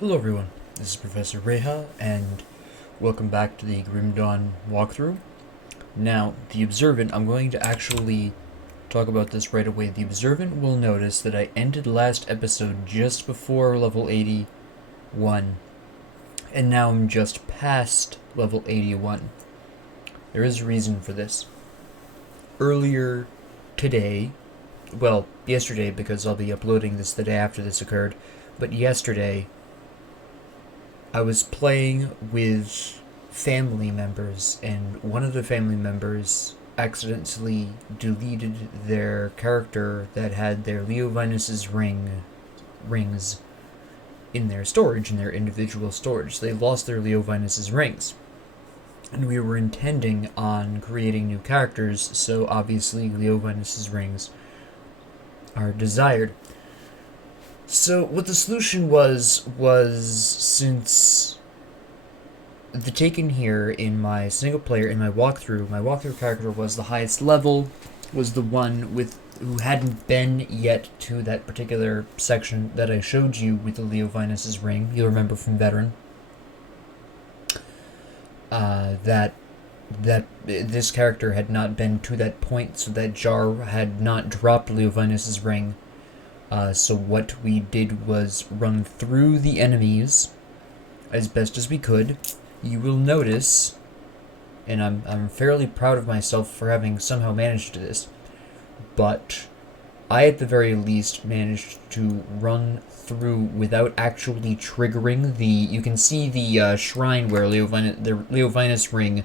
Hello everyone, this is Professor Reha, and welcome back to the Grim Dawn walkthrough. Now, the Observant, I'm going to actually talk about this right away. The Observant will notice that I ended last episode just before level 81, and now I'm just past level 81. There is a reason for this. Earlier today, well, yesterday, because I'll be uploading this the day after this occurred, but yesterday, I was playing with family members, and one of the family members accidentally deleted their character that had their Leovinus's rings in their storage, in their individual storage. They lost their Leovinus's rings. And we were intending on creating new characters, so obviously Leovinus's rings are desired. So what the solution was since the taken here in my single player, in my walkthrough character was the highest level, was the one who hadn't been yet to that particular section that I showed you with the Leovinus's ring. You'll remember from Veteran that this character had not been to that point, so that Jar had not dropped Leovinus's ring. So what we did was run through the enemies as best as we could. You will notice, and I'm fairly proud of myself for having somehow managed this, but I at the very least managed to run through without actually triggering the... You can see the shrine where the Leovinus ring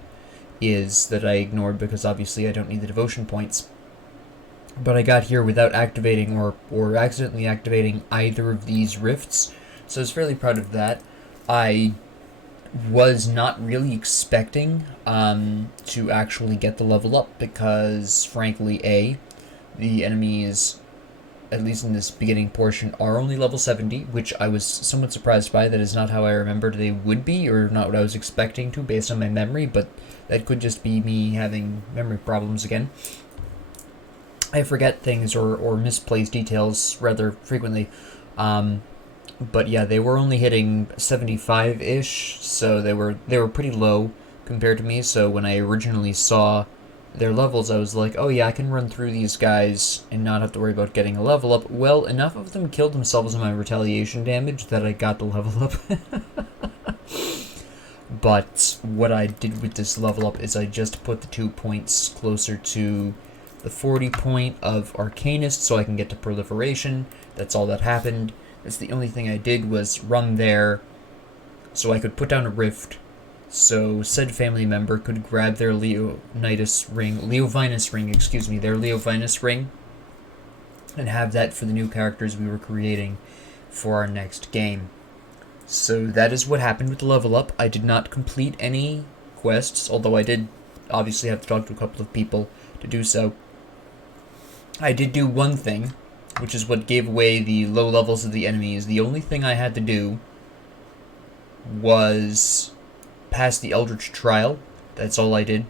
is that I ignored because obviously I don't need the devotion points. But I got here without activating or accidentally activating either of these rifts, so I was fairly proud of that. I was not really expecting to actually get the level up because, frankly, the enemies, at least in this beginning portion, are only level 70, which I was somewhat surprised by. That is not how I remembered they would be, or not what I was expecting to based on my memory, but that could just be me having memory problems again. I forget things or misplace details rather frequently. But yeah, they were only hitting 75-ish, so they were pretty low compared to me. So when I originally saw their levels, I was like, oh yeah, I can run through these guys and not have to worry about getting a level up. Well, enough of them killed themselves on my retaliation damage that I got the level up. But what I did with this level up is I just put the 2 points closer to the 40 point of Arcanist so I can get to Proliferation. That's all that happened. That's the only thing I did, was run there so I could put down a rift so said family member could grab their Leovinus ring, and have that for the new characters we were creating for our next game. So that is what happened with the level up. I did not complete any quests, although I did obviously have to talk to a couple of people to do so. I did do one thing, which is what gave away the low levels of the enemies. The only thing I had to do was pass the Eldritch Trial. That's all I did.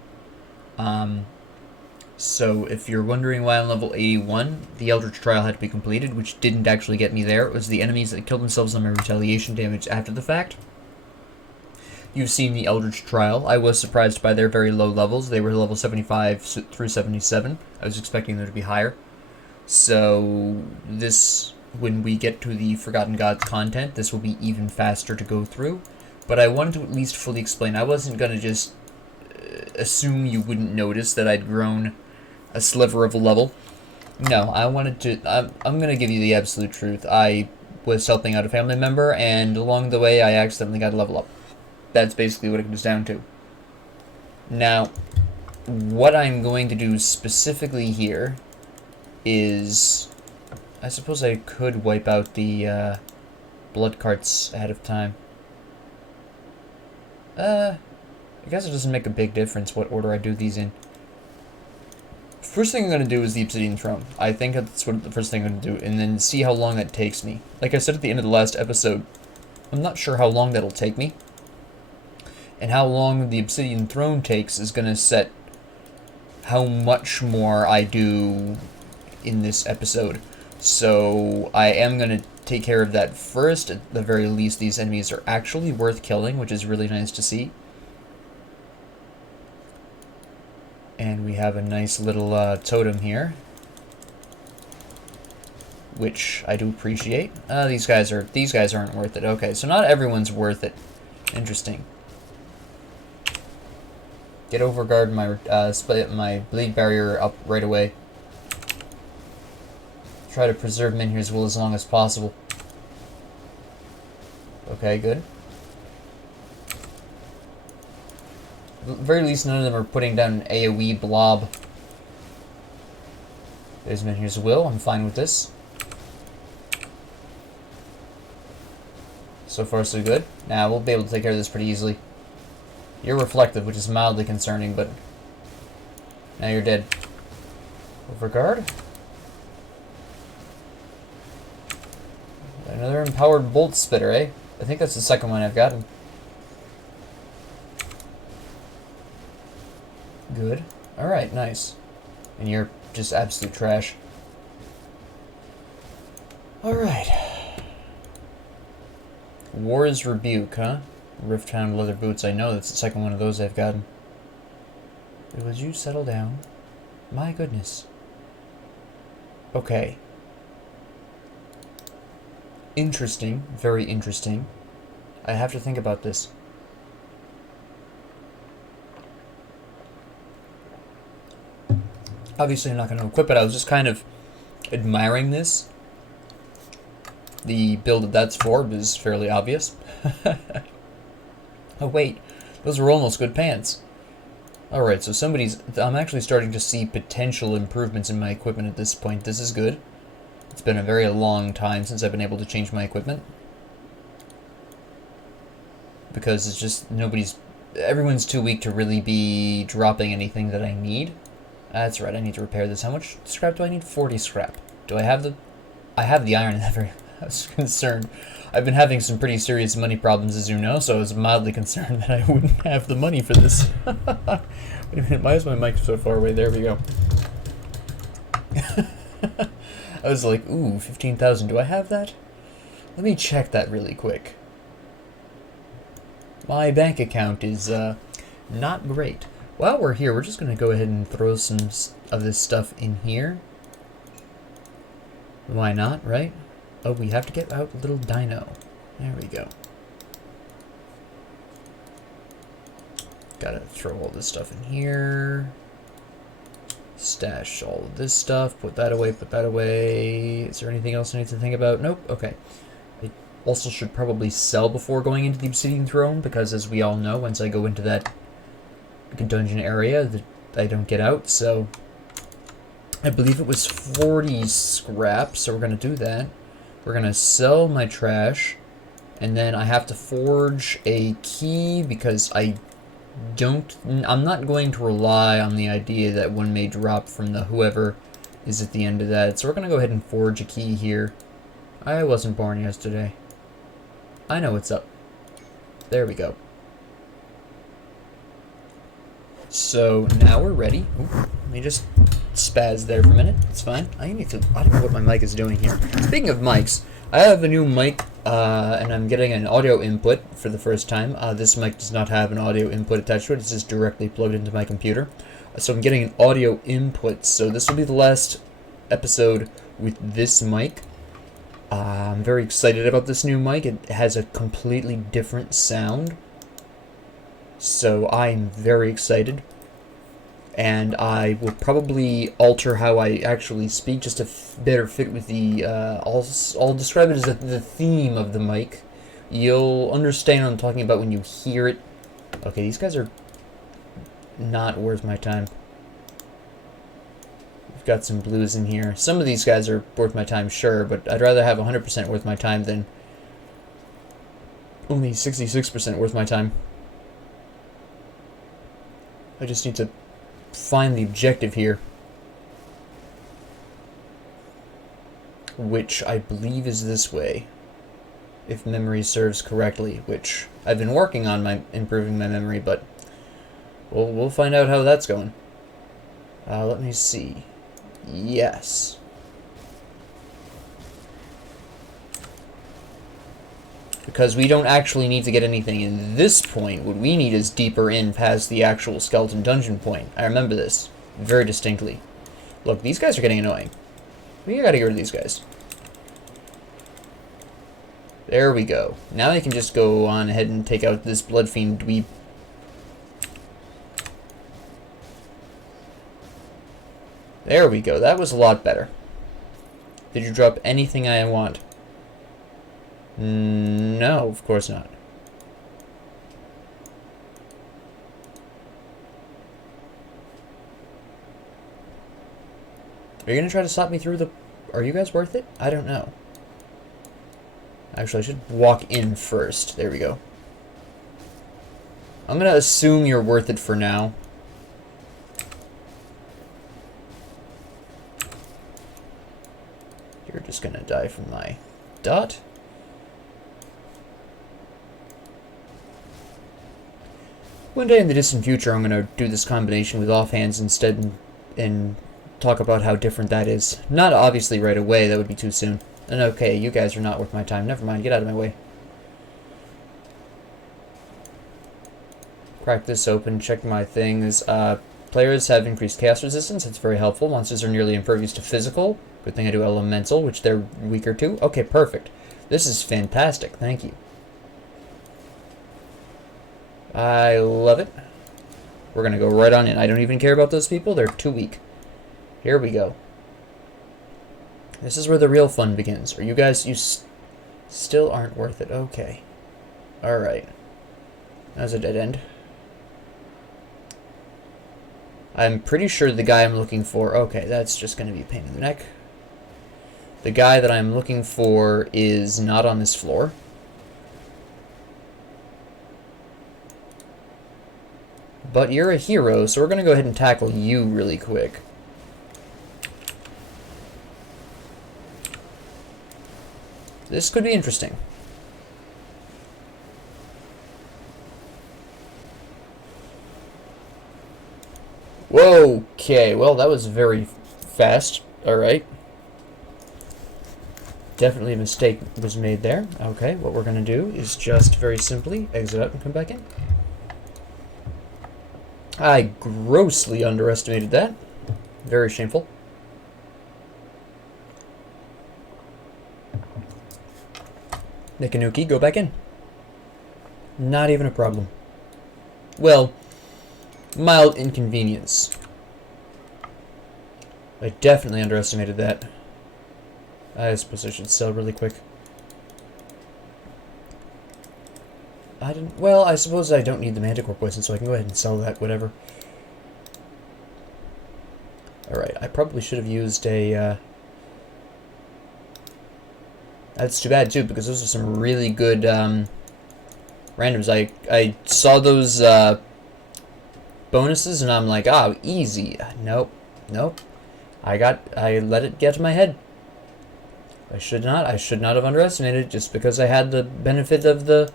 So if you're wondering why I'm level 81, the Eldritch Trial had to be completed, which didn't actually get me there. It was the enemies that killed themselves on my retaliation damage after the fact. You've seen the Eldritch Trial. I was surprised by their very low levels. They were level 75 through 77. I was expecting them to be higher. So this, when we get to the Forgotten Gods content, this will be even faster to go through. But I wanted to at least fully explain. I wasn't going to just assume you wouldn't notice that I'd grown a sliver of a level. No, I wanted to... I'm going to give you the absolute truth. I was helping out a family member, and along the way I accidentally got a level up. That's basically what it comes down to. Now, what I'm going to do specifically here is... I suppose I could wipe out the blood carts ahead of time. I guess it doesn't make a big difference what order I do these in. First thing I'm going to do is the Obsidian Throne. I think that's what the first thing I'm going to do, and then see how long that takes me. Like I said at the end of the last episode, I'm not sure how long that'll take me. And how long the Obsidian Throne takes is going to set how much more I do in this episode. So I am going to take care of that first. At the very least, these enemies are actually worth killing, which is really nice to see. And we have a nice little totem here, which I do appreciate. These guys aren't worth it. Okay, so not everyone's worth it. Interesting. Get overguard my bleed barrier up right away. Try to preserve Minhir's will as long as possible. Okay, good. At the very least, none of them are putting down an AoE blob. There's Minhir's will. I'm fine with this. So far, so good. Now, we'll be able to take care of this pretty easily. You're reflective, which is mildly concerning, but now you're dead. Overguard. Another empowered bolt spitter, eh? I think that's the second one I've gotten. Good. Alright, nice. And you're just absolute trash. Alright. War's Rebuke, huh? Rifthound leather boots. I know that's the second one of those I've gotten. Would you settle down? My goodness. Okay. Interesting. Very interesting. I have to think about this. Obviously, I'm not going to equip it. I was just kind of admiring this. The build that's for is fairly obvious. Oh, wait. Those are almost good pants. Alright, so I'm actually starting to see potential improvements in my equipment at this point. This is good. It's been a very long time since I've been able to change my equipment. Because it's just, everyone's too weak to really be dropping anything that I need. That's right, I need to repair this. How much scrap do I need? 40 scrap. Do I have I have the iron. I was concerned. I've been having some pretty serious money problems, as you know, so I was mildly concerned that I wouldn't have the money for this. Wait a minute, why is my mic so far away? There we go. I was like, ooh, 15,000. Do I have that? Let me check that really quick. My bank account is not great. While we're here, we're just going to go ahead and throw some of this stuff in here. Why not, right? Oh, we have to get out a little dino. There we go. Gotta throw all this stuff in here. Stash all of this stuff. Put that away, put that away. Is there anything else I need to think about? Nope. Okay. I also should probably sell before going into the Obsidian Throne, because as we all know, once I go into that dungeon area, I don't get out, so I believe it was 40 scrap, so we're gonna do that. We're gonna sell my trash, and then I have to forge a key because I'm not going to rely on the idea that one may drop from the whoever is at the end of that. So we're gonna go ahead and forge a key here. I wasn't born yesterday. I know what's up. There we go. So now we're ready. Ooh, let me just spaz there for a minute. It's fine. I don't know what my mic is doing here. Speaking of mics, I have a new mic, and I'm getting an audio input for the first time. This mic does not have an audio input attached to it. It's just directly plugged into my computer. So I'm getting an audio input. So this will be the last episode with this mic. I'm very excited about this new mic. It has a completely different sound. So I'm very excited. And I will probably alter how I actually speak just to better fit with the, I'll describe it as the theme of the mic. You'll understand what I'm talking about when you hear it. Okay, these guys are not worth my time. We've got some blues in here. Some of these guys are worth my time, sure, but I'd rather have 100% worth my time than only 66% worth my time. I just need to find the objective here, which I believe is this way, if memory serves correctly, which I've been working on improving my memory, but we'll find out how that's going. Let me see. Yes. Because we don't actually need to get anything in this point. What we need is deeper in past the actual skeleton dungeon point. I remember this very distinctly. Look, these guys are getting annoying. We gotta get rid of these guys. There we go. Now I can just go on ahead and take out this blood fiend dweeb. There we go. That was a lot better. Did you drop anything I want? No, of course not. Are you gonna try to stop me through the... Are you guys worth it? I don't know. Actually, I should walk in first. There we go. I'm gonna assume you're worth it for now. You're just gonna die from my dot. One day in the distant future, I'm gonna do this combination with offhands instead and talk about how different that is. Not obviously right away, that would be too soon. And okay, you guys are not worth my time. Never mind, get out of my way. Crack this open, check my things. Players have increased chaos resistance, that's very helpful. Monsters are nearly impervious to physical. Good thing I do elemental, which they're weaker to. Okay, perfect. This is fantastic, thank you. I love it. We're gonna go right on in. I don't even care about those people, they're too weak. Here we go. This is where the real fun begins. Are you guys, you still aren't worth it. Okay. Alright. That's a dead end. I'm pretty sure the guy I'm looking for... Okay, that's just going to be a pain in the neck. The guy that I'm looking for is not on this floor. But you're a hero, so we're going to go ahead and tackle you really quick. This could be interesting. Whoa, okay, well that was very fast. Alright. Definitely a mistake was made there. Okay, what we're going to do is just very simply exit out and come back in. I grossly underestimated that. Very shameful. Nikanuki, go back in. Not even a problem. Well, mild inconvenience. I definitely underestimated that. I suppose I should sell really quick. I didn't... Well, I suppose I don't need the Manticore poison, so I can go ahead and sell that, whatever. Alright, I probably should have used a... That's too bad, too, because those are some really good randoms. I saw those bonuses, and I'm like, oh, easy. Nope. Nope. I let it get to my head. I should not have underestimated it just because I had the benefit of the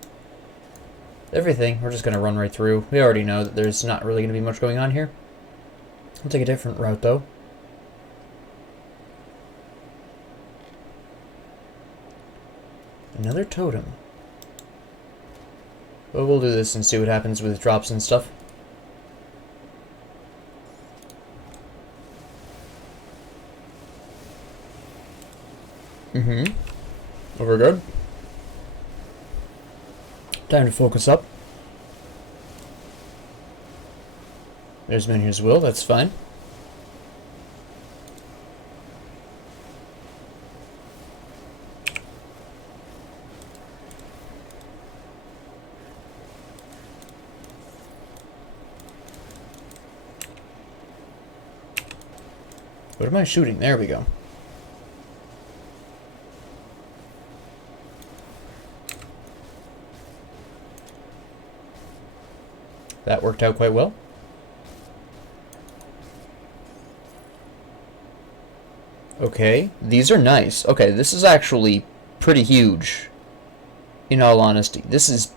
everything. We're just going to run right through. We already know that there's not really going to be much going on here. I'll take a different route, though. Another totem. Well, we'll do this and see what happens with drops and stuff. Well, we're good. Time to focus up. There's Menhir's Will, that's fine. What am I shooting? There we go. That worked out quite well. Okay, these are nice. Okay, this is actually pretty huge. In all honesty, this is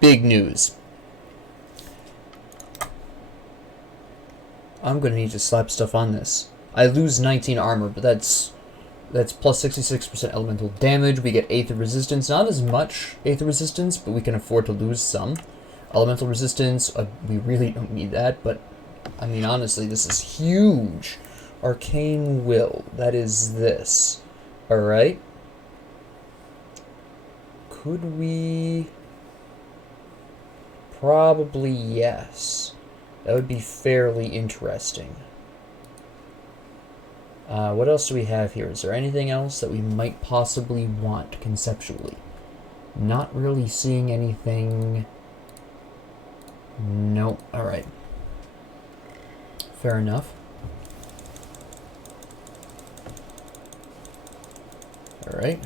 big news. I'm gonna need to slap stuff on this. I lose 19 armor, but that's That's plus 66% elemental damage. We get Aether Resistance. Not as much Aether Resistance, but we can afford to lose some. Elemental Resistance, we really don't need that, but, I mean, honestly, this is huge. Arcane Will, that is this. Alright. Could we... Probably yes. That would be fairly interesting. What else do we have here? Is there anything else that we might possibly want conceptually? Not really seeing anything. Nope. Alright. Fair enough. Alright.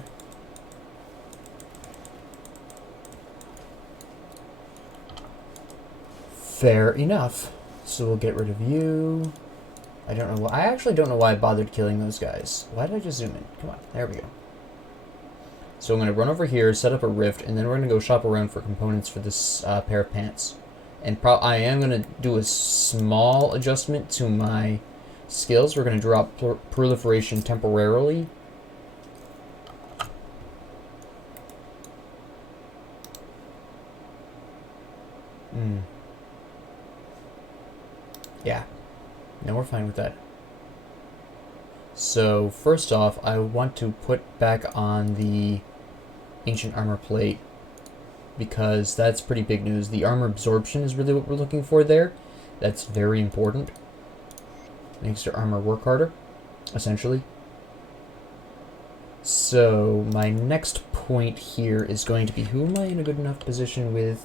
Fair enough. So we'll get rid of you. I don't know why. I actually don't know why I bothered killing those guys. Why did I just zoom in? Come on. There we go. So I'm going to run over here, set up a rift, and then we're going to go shop around for components for this pair of pants. And I am going to do a small adjustment to my skills. We're going to drop proliferation temporarily. Yeah. No, we're fine with that. So, first off, I want to put back on the Ancient Armor Plate, because that's pretty big news. The armor absorption is really what we're looking for there. That's very important. Makes your armor work harder, essentially. So, my next point here is going to be, who am I in a good enough position with?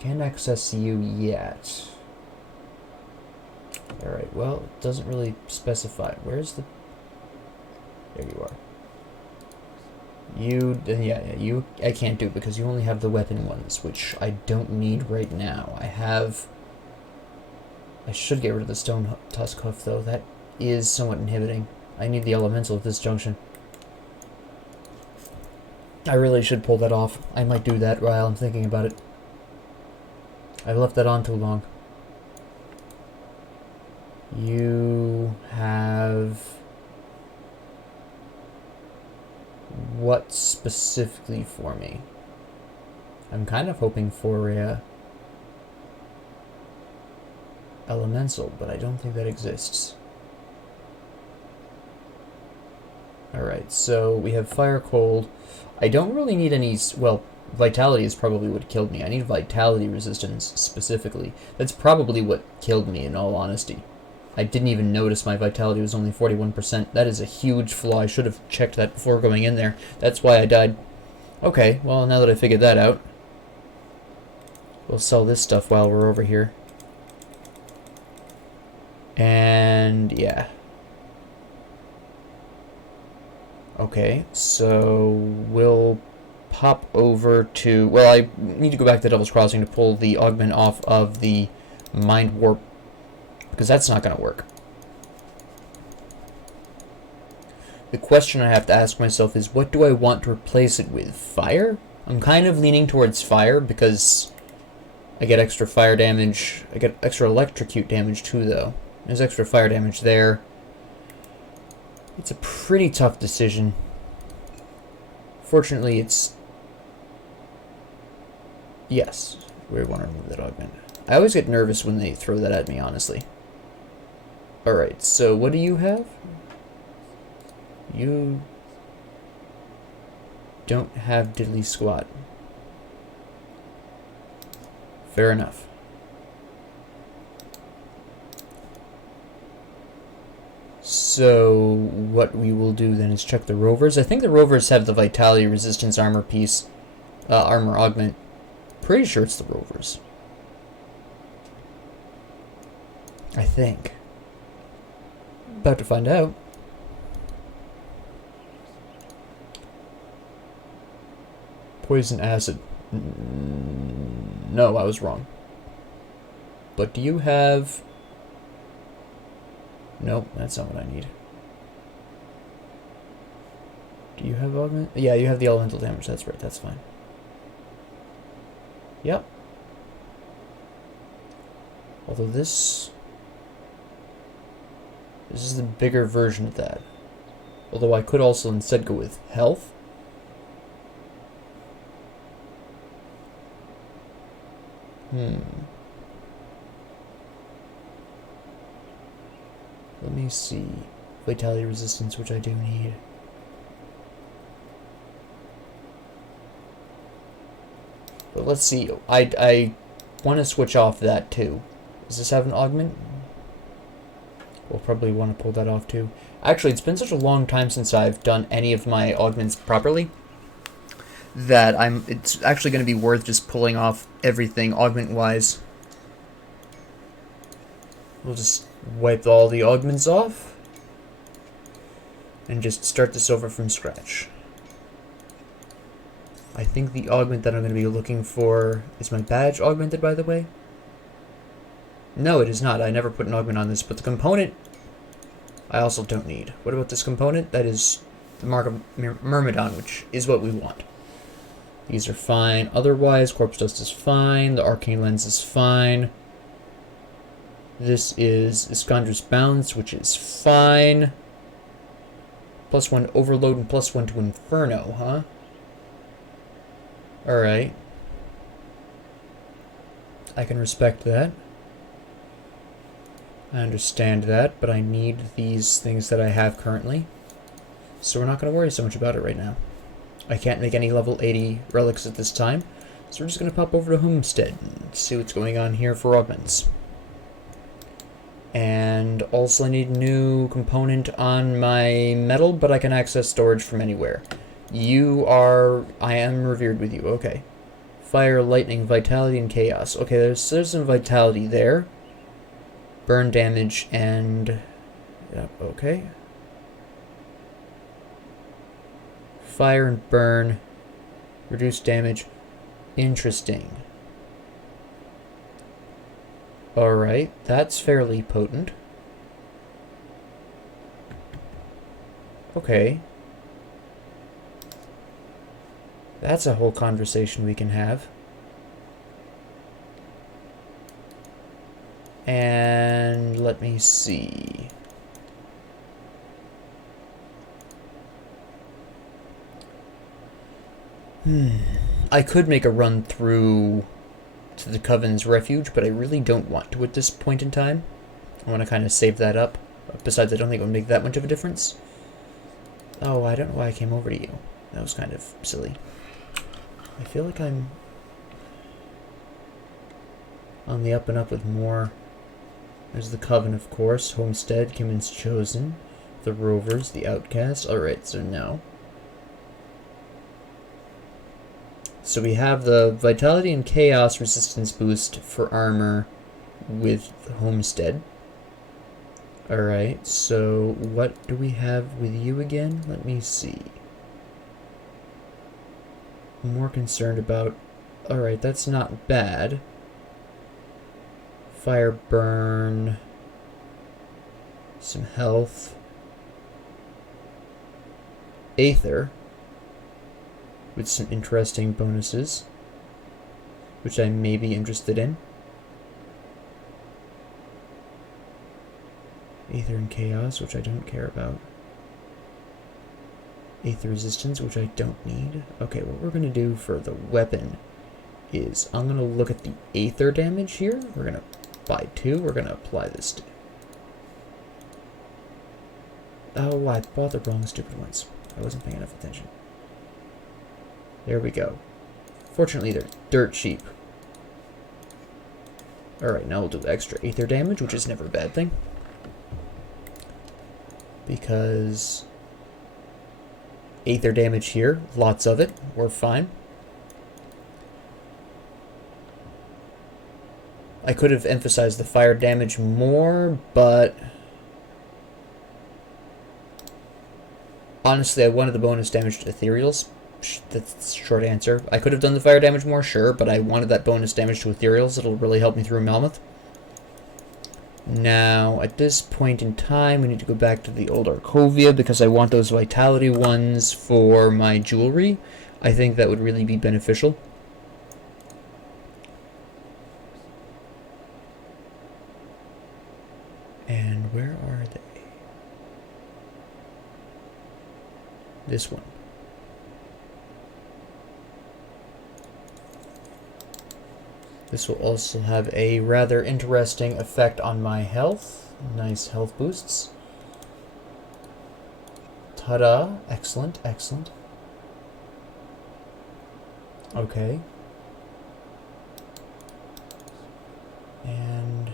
Can't access you yet. Alright, well, it doesn't really specify. Where's the... There you are. You, I can't do because you only have the weapon ones, which I don't need right now. I should get rid of the stone tusk hoof, though. That is somewhat inhibiting. I need the elemental at this junction. I really should pull that off. I might do that while I'm thinking about it. I've left that on too long. You have... What specifically for me? I'm kind of hoping for a elemental, but I don't think that exists. Alright, so we have fire, cold. I don't really need any... Well, vitality is probably what killed me. I need vitality resistance, specifically. That's probably what killed me, in all honesty. I didn't even notice my vitality was only 41%. That is a huge flaw. I should have checked that before going in there. That's why I died. Okay, well, now that I figured that out, we'll sell this stuff while we're over here. And, yeah. Okay, so we'll pop over to... Well, I need to go back to Devil's Crossing to pull the augment off of the Mind Warp, because that's not going to work. The question I have to ask myself is, what do I want to replace it with? Fire? I'm kind of leaning towards fire, because I get extra fire damage. I get extra electrocute damage, too, though. There's extra fire damage there. It's a pretty tough decision. Fortunately, it's... Yes, we want to remove that augment. I always get nervous when they throw that at me, honestly. Alright, so what do you have? You don't have diddly squat. Fair enough. So what we will do then is check the rovers. I think the rovers have the vitality resistance armor piece, armor augment. Pretty sure it's the rovers. I think. About to find out. Poison acid. No, I was wrong. But do you have... Nope, that's not what I need. Do you have augment? Yeah, you have the elemental damage. That's right, that's fine. Yep. Although this... This is the bigger version of that. Although I could also instead go with health. Let me see. Vitality resistance, which I do need. But let's see. I want to switch off that too. Does this have an augment? We'll probably want to pull that off too. Actually, it's been such a long time since I've done any of my augments properly that it's actually going to be worth just pulling off everything augment-wise. We'll just wipe all the augments off and just start this over from scratch. I think the augment that I'm going to be looking for... Is my badge augmented, by the way? No, it is not. I never put an augment on this, but the component I also don't need. What about this component? That is the Mark of Myrmidon, which is what we want. These are fine. Otherwise, Corpse Dust is fine. The Arcane Lens is fine. This is Iskandri's Bounce, which is fine. +1 Overload and +1 to Inferno, huh? Alright. I can respect that. I understand that, but I need these things that I have currently. So we're not going to worry so much about it right now. I can't make any level 80 relics at this time, so we're just going to pop over to Homestead and see what's going on here for augments. And also I need a new component on my metal, but I can access storage from anywhere. I am revered with you, okay. Fire, lightning, vitality, and chaos. Okay, there's some vitality there. Burn damage and... Yep, okay. Fire and burn. Reduce damage. Interesting. Alright, that's fairly potent. Okay. That's a whole conversation we can have. And let me see. I could make a run through to the Coven's Refuge, but I really don't want to at this point in time. I want to kind of save that up. Besides, I don't think it would make that much of a difference. Oh, I don't know why I came over to you. That was kind of silly. I feel like I'm on the up and up with more. There's the Coven, of course. Homestead, Kimmon's Chosen. The Rovers, the Outcast. Alright, so no. So we have the Vitality and Chaos resistance boost for armor with Homestead. Alright, so what do we have with you again? Let me see. I'm more concerned about... Alright, that's not bad. Fire burn. Some health. Aether. With some interesting bonuses, which I may be interested in. Aether and Chaos, which I don't care about. Aether Resistance, which I don't need. Okay, what we're going to do for the weapon is I'm going to look at the Aether damage here. We're going to buy 2. We're going to apply this to... Oh, I bought the wrong stupid ones. I wasn't paying enough attention. There we go. Fortunately, they're dirt cheap. Alright, now we'll do extra Aether damage, which is never a bad thing. Because... Aether damage here, lots of it. We're fine. I could have emphasized the fire damage more, but... Honestly, I wanted the bonus damage to Ethereals. That's the short answer. I could have done the fire damage more, sure, but I wanted that bonus damage to Ethereals. It'll really help me through Melmoth. Now, at this point in time, we need to go back to the old Arcovia because I want those Vitality ones for my jewelry. I think that would really be beneficial. And where are they? this one. This will also have a rather interesting effect on my health. Nice health boosts. Ta-da. Excellent, excellent. Okay. And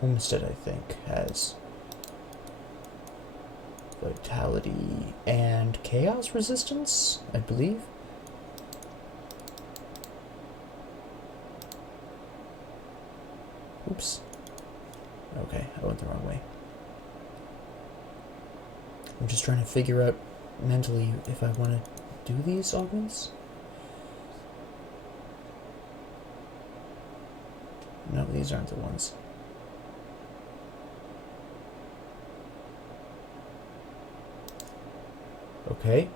Homestead, I think, has Vitality and Chaos Resistance, I believe. Oops. Okay, I went the wrong way. I'm just trying to figure out mentally if I want to do these augments. No, these aren't the ones. Okay.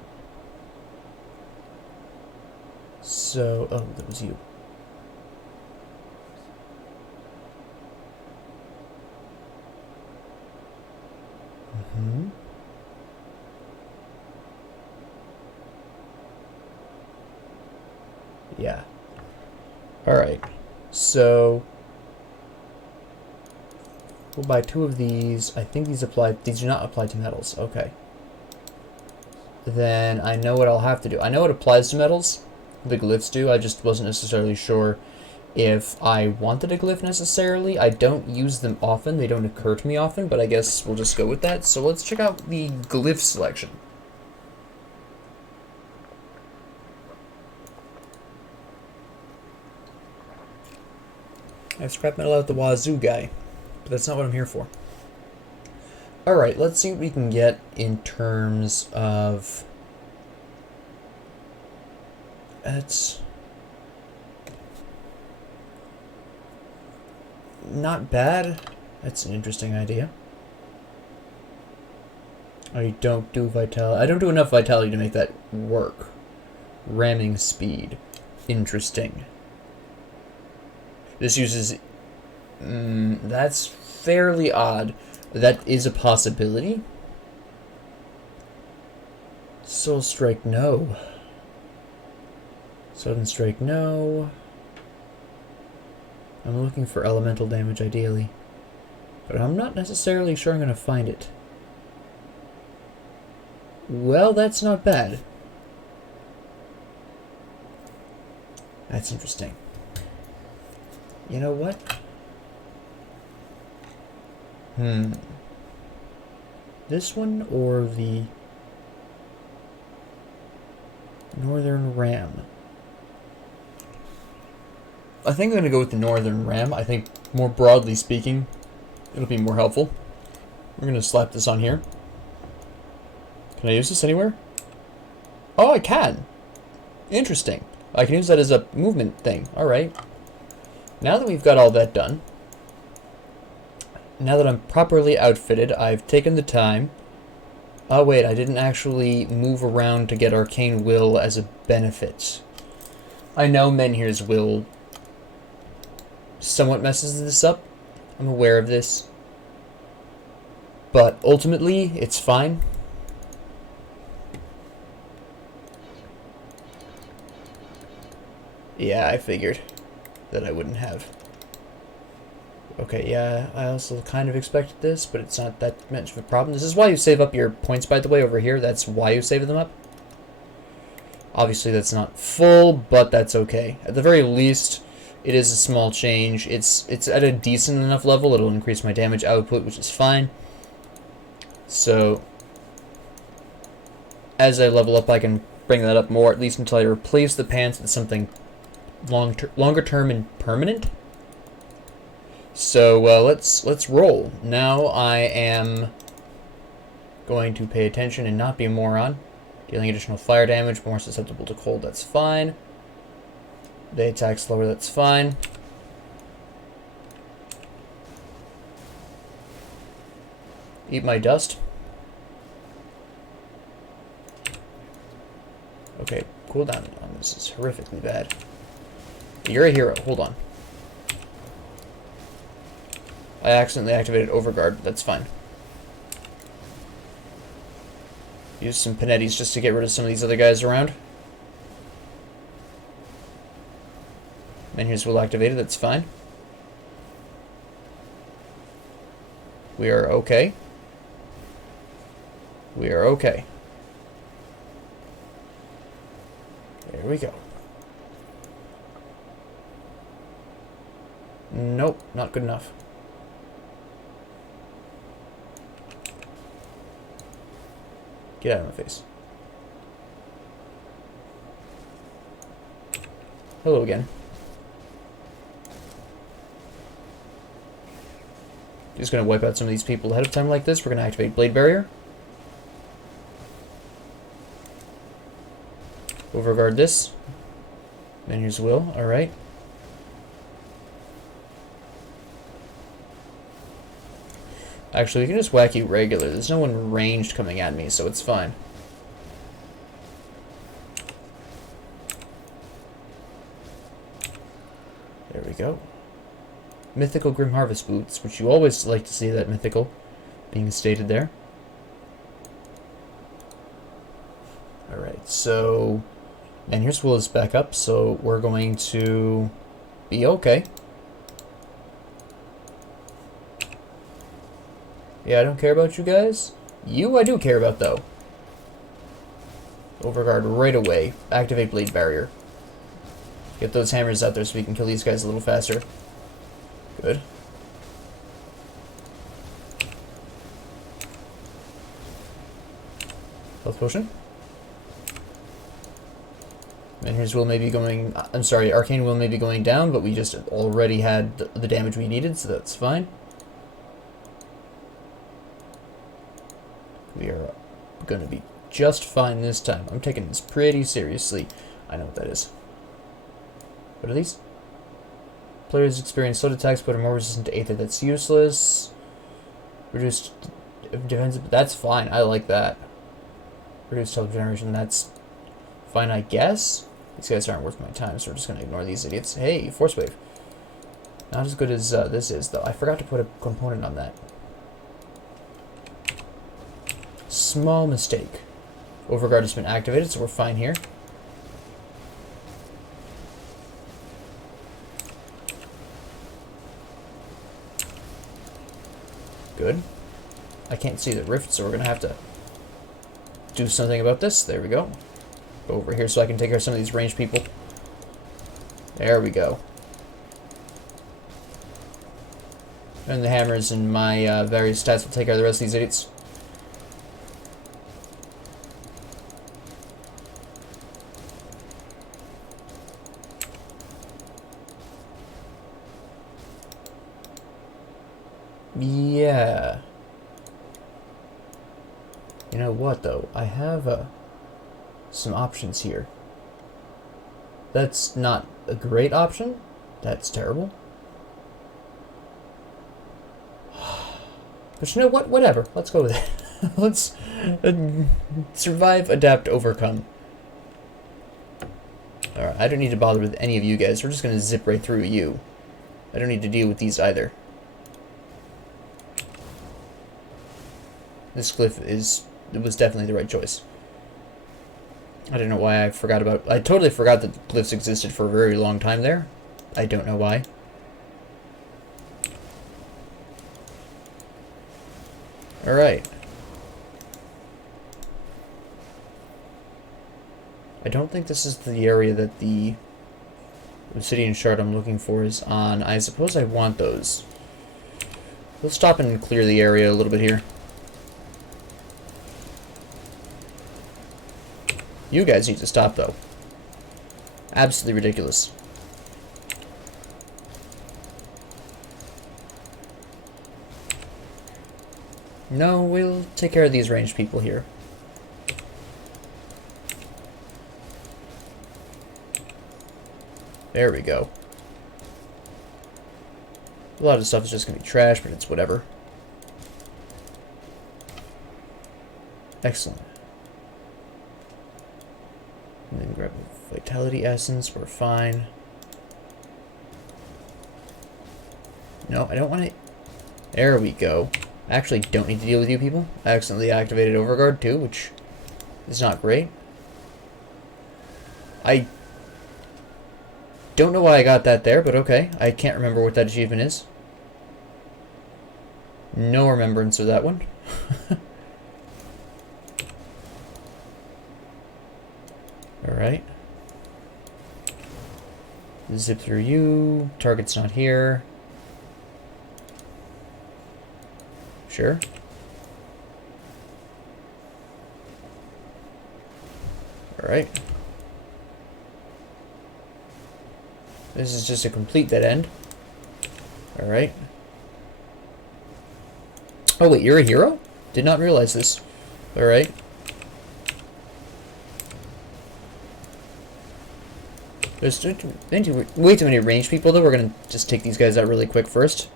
So, oh, that was you. Mm-hmm. Yeah. Alright. So we'll buy 2 of these. I think these apply. These do not apply to metals. Okay. Then I know what I'll have to do. I know it applies to metals. The glyphs do. I just wasn't necessarily sure if I wanted a glyph necessarily. I don't use them often. They don't occur to me often, but I guess we'll just go with that. So let's check out the glyph selection. I have scrap metal out the wazoo, guy. But that's not what I'm here for. Alright, let's see what we can get in terms of... It's... not bad. That's an interesting idea. I don't do vitality. I don't do enough vitality to make that work. Ramming speed. Interesting. This uses... that's fairly odd. That is a possibility. Soul Strike, no. Sudden Strike, no. I'm looking for elemental damage, ideally. But I'm not necessarily sure I'm going to find it. Well, that's not bad. That's interesting. You know what? This one or the Northern Ram? I think I'm going to go with the Northern Ram. I think, more broadly speaking, it'll be more helpful. We're going to slap this on here. Can I use this anywhere? Oh, I can! Interesting. I can use that as a movement thing. Alright. Now that we've got all that done, now that I'm properly outfitted, I've taken the time. Oh wait, I didn't actually move around to get Arcane Will as a benefit. I know Menhir's Will somewhat messes this up. I'm aware of this. But ultimately, it's fine. Yeah, I figured that I wouldn't have. Okay, yeah, I also kind of expected this, but it's not that much of a problem. This is why you save up your points, by the way, over here. That's why you save them up. Obviously, that's not full, but that's okay. At the very least, it is a small change. It's at a decent enough level. It'll increase my damage output, which is fine. So, as I level up, I can bring that up more, at least until I replace the pants with something longer term and permanent. So let's roll. Now I am going to pay attention and not be a moron. Dealing additional fire damage, more susceptible to cold, that's fine. They attack slower, that's fine. Eat my dust. Okay, cooldown on this is horrifically bad. You're a hero, hold on. I accidentally activated Overguard, that's fine. Use some Panettis just to get rid of some of these other guys around. And here's will activated, that's fine. We are okay. We are okay. There we go. Nope, not good enough. Get out of my face. Hello again. Just gonna wipe out some of these people ahead of time like this. We're gonna activate Blade Barrier. Overguard this. And here's Will, alright. Actually, we can just whack you regular. There's no one ranged coming at me, so it's fine. There we go. Mythical Grim Harvest Boots, which you always like to see that mythical being stated there. Alright, so... And here's Will's back up, so we're going to be okay. Yeah, I don't care about you guys. You I do care about, though. Overguard right away. Activate Blade Barrier. Get those hammers out there so we can kill these guys a little faster. Good. Health potion. And here's Will maybe going... I'm sorry, Arcane Will may be going down, but we just already had the damage we needed, so that's fine. We are going to be just fine this time. I'm taking this pretty seriously. I know what that is. What are these? Players experience slowed attacks but are more resistant to Aether. That's useless. Reduced defensive. That's fine. I like that. Reduced teleport generation. That's fine, I guess. These guys aren't worth my time, so we're just going to ignore these idiots. Hey, Force Wave. Not as good as this is, though. I forgot to put a component on that. Small mistake. Overguard has been activated, so we're fine here. Good. I can't see the rift, so we're going to have to do something about this. There we go. Go over here so I can take care of some of these ranged people. There we go. And the hammers and my various stats will take care of the rest of these idiots. Yeah. You know what, though? I have some options here. That's not a great option. That's terrible. But you know what? Whatever. Let's go with it. Let's survive, adapt, overcome. Alright, I don't need to bother with any of you guys. We're just going to zip right through you. I don't need to deal with these either. This glyph was definitely the right choice. I don't know why I forgot about... I totally forgot that glyphs existed for a very long time there. I don't know why. Alright. I don't think this is the area that the Obsidian Shard I'm looking for is on. I suppose I want those. Let's stop and clear the area a little bit here. You guys need to stop, though. Absolutely ridiculous. No, we'll take care of these ranged people here. There we go. A lot of stuff is just going to be trash, but it's whatever. Excellent. And then grab a Vitality Essence, we're fine. No, I don't want to... There we go. I actually don't need to deal with you people. I accidentally activated Overguard too, which is not great. I don't know why I got that there, but okay. I can't remember what that achievement is. No remembrance of that one. Alright. Zip through you. Target's not here. Sure. Alright. This is just a complete dead end. Alright. Oh wait, you're a hero? Did not realize this. Alright. There's way too many ranged people, though. We're gonna just take these guys out really quick first.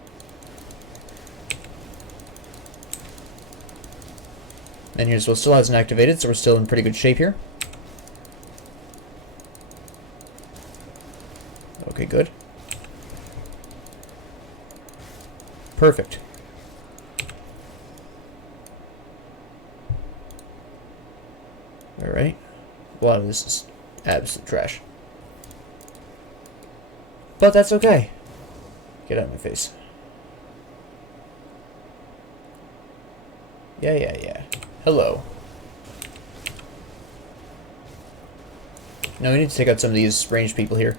And here's what still hasn't activated, so we're still in pretty good shape here. Okay, good. Perfect. Alright. A lot of this is absolute trash. But that's okay. Get out of my face. Yeah. Hello. No, we need to take out some of these ranged people here.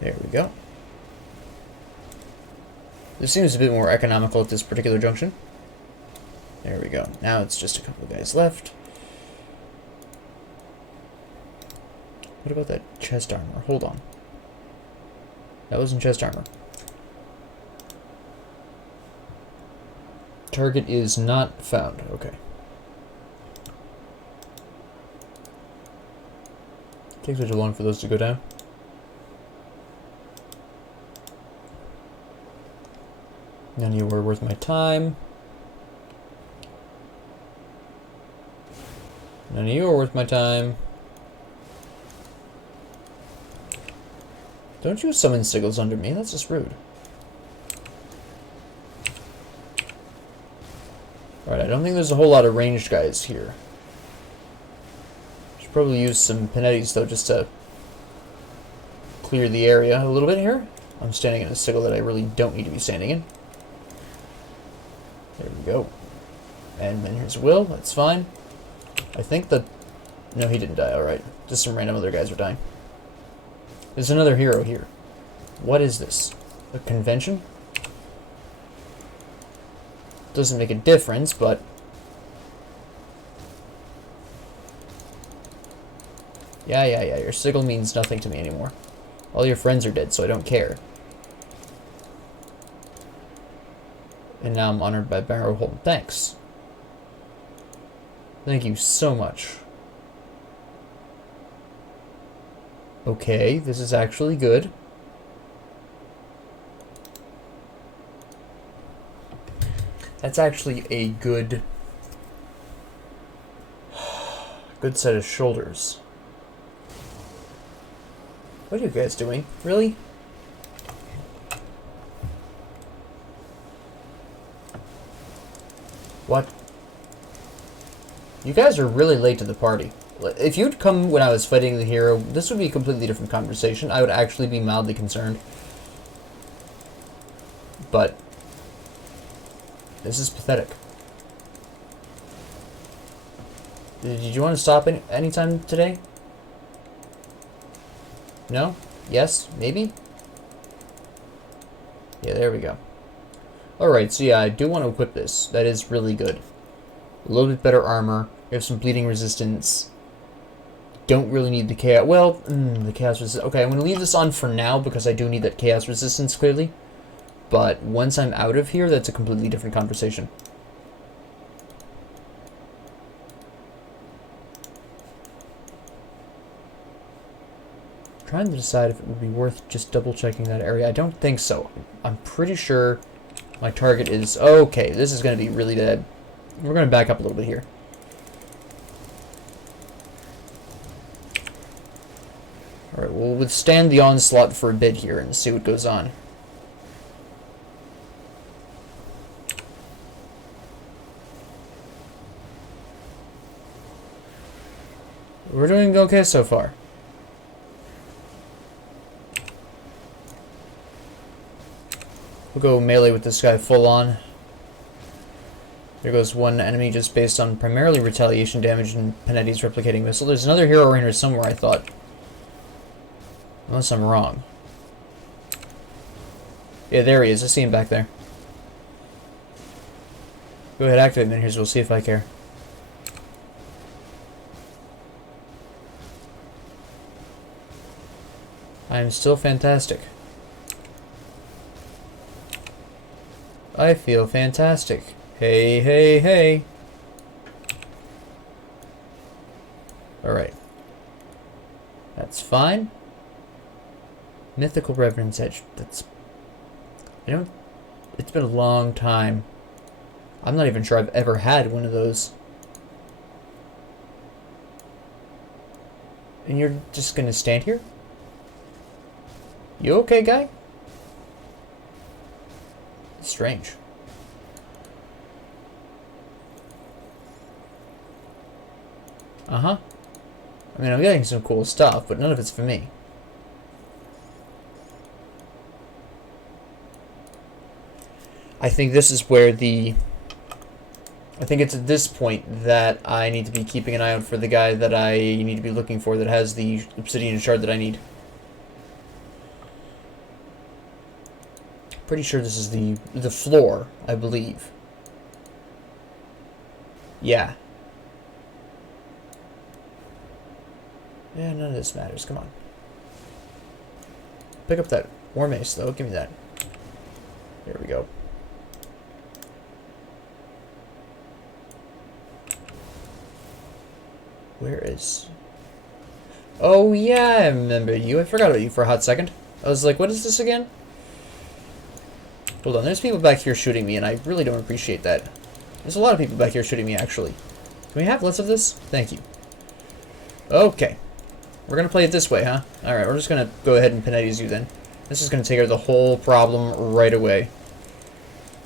There we go. This seems a bit more economical at this particular junction. There we go. Now it's just a couple of guys left. What about that chest armor? Hold on. That wasn't chest armor. Target is not found. Okay. Takes way too long for those to go down. None of you were worth my time. None of you are worth my time. Don't you summon sigils under me? That's just rude. Alright, I don't think there's a whole lot of ranged guys here. Should probably use some Panettis, though, just to clear the area a little bit here. I'm standing in a sigil that I really don't need to be standing in. There we go. And then here's Will. That's fine. I think that... No, he didn't die. Alright. Just some random other guys are dying. There's another hero here. What is this? A convention? Doesn't make a difference, but... Yeah. Your sigil means nothing to me anymore. All your friends are dead, so I don't care. And now I'm honored by Barrowhold. Thanks. Thank you so much. Okay, this is actually good. That's actually a good set of shoulders. What are you guys doing? Really? What? You guys are really late to the party. If you'd come when I was fighting the hero, this would be a completely different conversation. I would actually be mildly concerned. But this is pathetic. Did you want to stop anytime today? No? Yes? Maybe? Yeah, there we go. Alright, so yeah, I do want to equip this. That is really good. A little bit better armor. We have some bleeding resistance. Don't really need the chaos. Well, the chaos resistance. Okay, I'm going to leave this on for now because I do need that chaos resistance, clearly. But once I'm out of here, that's a completely different conversation. I'm trying to decide if it would be worth just double-checking that area. I don't think so. I'm pretty sure my target is... Okay, this is going to be really bad. We're going to back up a little bit here. Alright, we'll withstand the onslaught for a bit here and see what goes on. We're doing okay so far. We'll go melee with this guy full on. There goes one enemy just based on primarily retaliation damage and Panetti's replicating missile. There's another hero in here somewhere, I thought. Unless I'm wrong. Yeah, there he is. I see him back there. Go ahead, activate him in here, so we'll see if I care. I am still fantastic. I feel fantastic. Hey, hey, hey. Alright. That's fine. Mythical Reverence Edge. That's... It's been a long time. I'm not even sure I've ever had one of those. And you're just gonna stand here? You okay, guy? Strange. Uh-huh. I mean, I'm getting some cool stuff, but none of it's for me. I think this is where I think it's at this point that I need to be keeping an eye out for the guy that I need to be looking for that has the obsidian shard that I need. Pretty sure this is the floor, I believe. Yeah. Yeah, none of this matters. Come on. Pick up that war mace, though. Give me that. There we go. Where is... Oh, yeah, I remember you. I forgot about you for a hot second. I was like, what is this again? Hold on, there's people back here shooting me, and I really don't appreciate that. There's a lot of people back here shooting me, actually. Can we have less of this? Thank you. Okay. We're going to play it this way, huh? Alright, we're just going to go ahead and Panetti's you then. This is going to take care of the whole problem right away.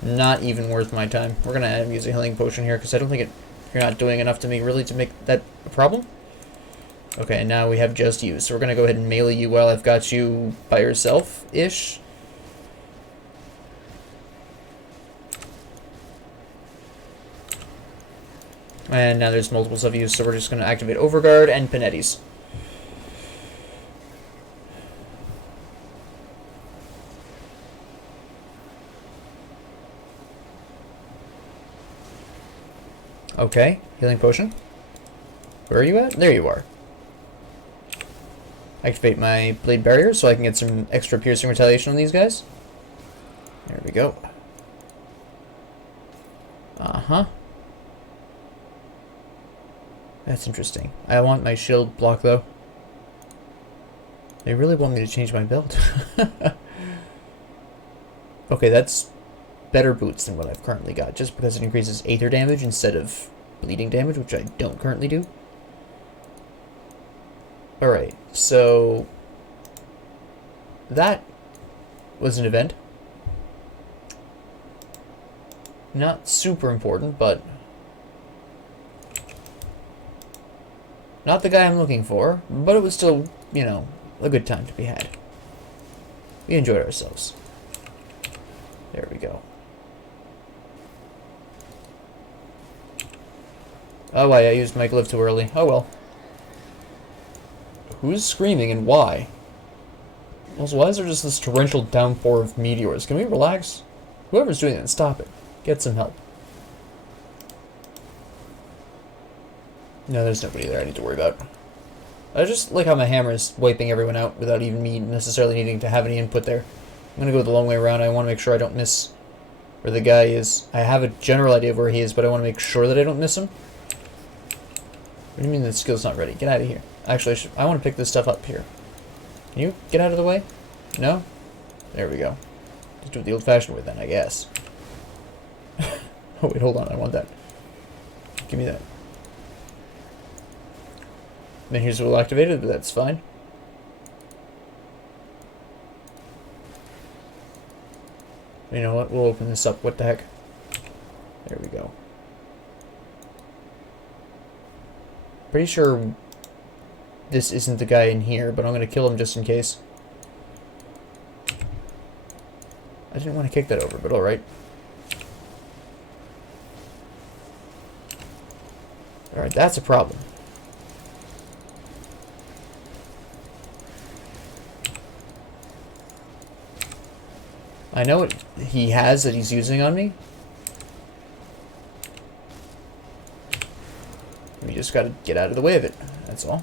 Not even worth my time. We're going to use a healing potion here, because I don't think you're not doing enough to me, really, to make that a problem. Okay, and now we have just you. So we're going to go ahead and melee you while I've got you by yourself-ish. And now there's multiples of you, so we're just going to activate Overguard and Panetti's. Okay, healing potion. Where are you at? There you are. Activate my blade barrier so I can get some extra piercing retaliation on these guys. There we go. Uh-huh. That's interesting. I want my shield block, though. They really want me to change my build. Okay, that's better boots than what I've currently got, just because it increases aether damage instead of bleeding damage, which I don't currently do. Alright, so... that was an event. Not super important, but... not the guy I'm looking for, but it was still, you know, a good time to be had. We enjoyed ourselves. There we go. Oh, I used my glyph too early. Oh well. Who's screaming and why? Also, why is there just this torrential downpour of meteors? Can we relax? Whoever's doing that, stop it. Get some help. No, there's nobody there I need to worry about. I just like how my hammer is wiping everyone out without even me necessarily needing to have any input there. I'm gonna go the long way around. I want to make sure I don't miss where the guy is. I have a general idea of where he is, but I want to make sure that I don't miss him. What do you mean the skill's not ready? Get out of here. Actually, I want to pick this stuff up here. Can you get out of the way? No? There we go. Just do it the old-fashioned way then, I guess. Oh, wait, hold on. I want that. Give me that. Then here's will activated, but that's fine. You know what? We'll open this up. What the heck? There we go. Pretty sure this isn't the guy in here, but I'm gonna kill him just in case. I didn't want to kick that over, but alright. Alright, that's a problem. I know what he has that he's using on me. We just gotta get out of the way of it, that's all.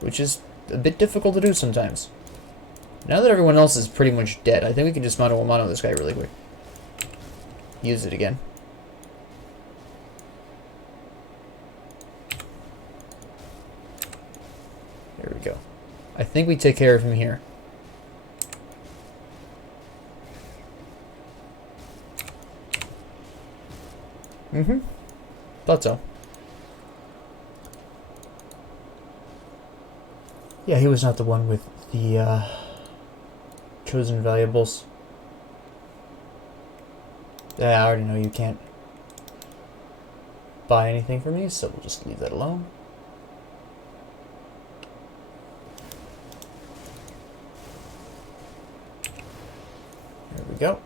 Which is a bit difficult to do sometimes. Now that everyone else is pretty much dead, I think we can just mano a mano this guy really quick. Use it again. There we go. I think we take care of him here. Mm-hmm. Thought so. Yeah, he was not the one with the, chosen valuables. Yeah, I already know you can't buy anything for me, so we'll just leave that alone. There we go.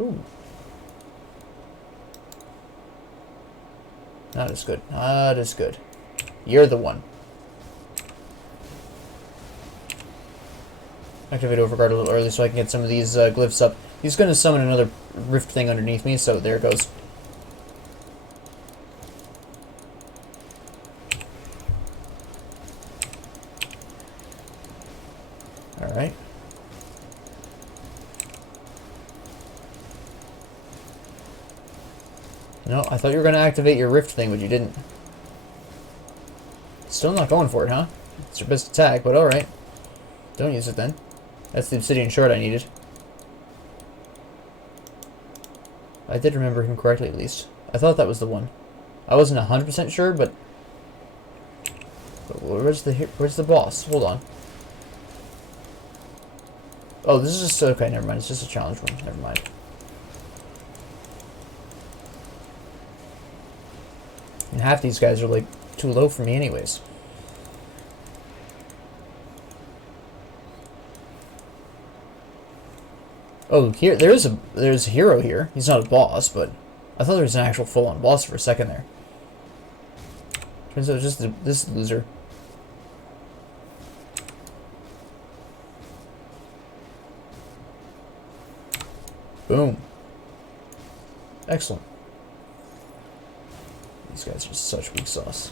Ooh. Not as good. Not as good. You're the one. Activate Overguard a little early so I can get some of these glyphs up. He's going to summon another rift thing underneath me, so there it goes. Alright. No, I thought you were going to activate your rift thing, but you didn't. Still not going for it, huh? It's your best attack, but alright. Don't use it then. That's the obsidian shard I needed. I did remember him correctly, at least. I thought that was the one. I wasn't 100% sure, but where's the boss? Hold on. Oh, this is just... Okay, never mind. It's just a challenge room. Never mind. And half these guys are, like, too low for me anyways. Oh, here there's a hero here. He's not a boss, but I thought there was an actual full-on boss for a second there. Turns out it's just this loser. Boom. Excellent. These guys are such weak sauce.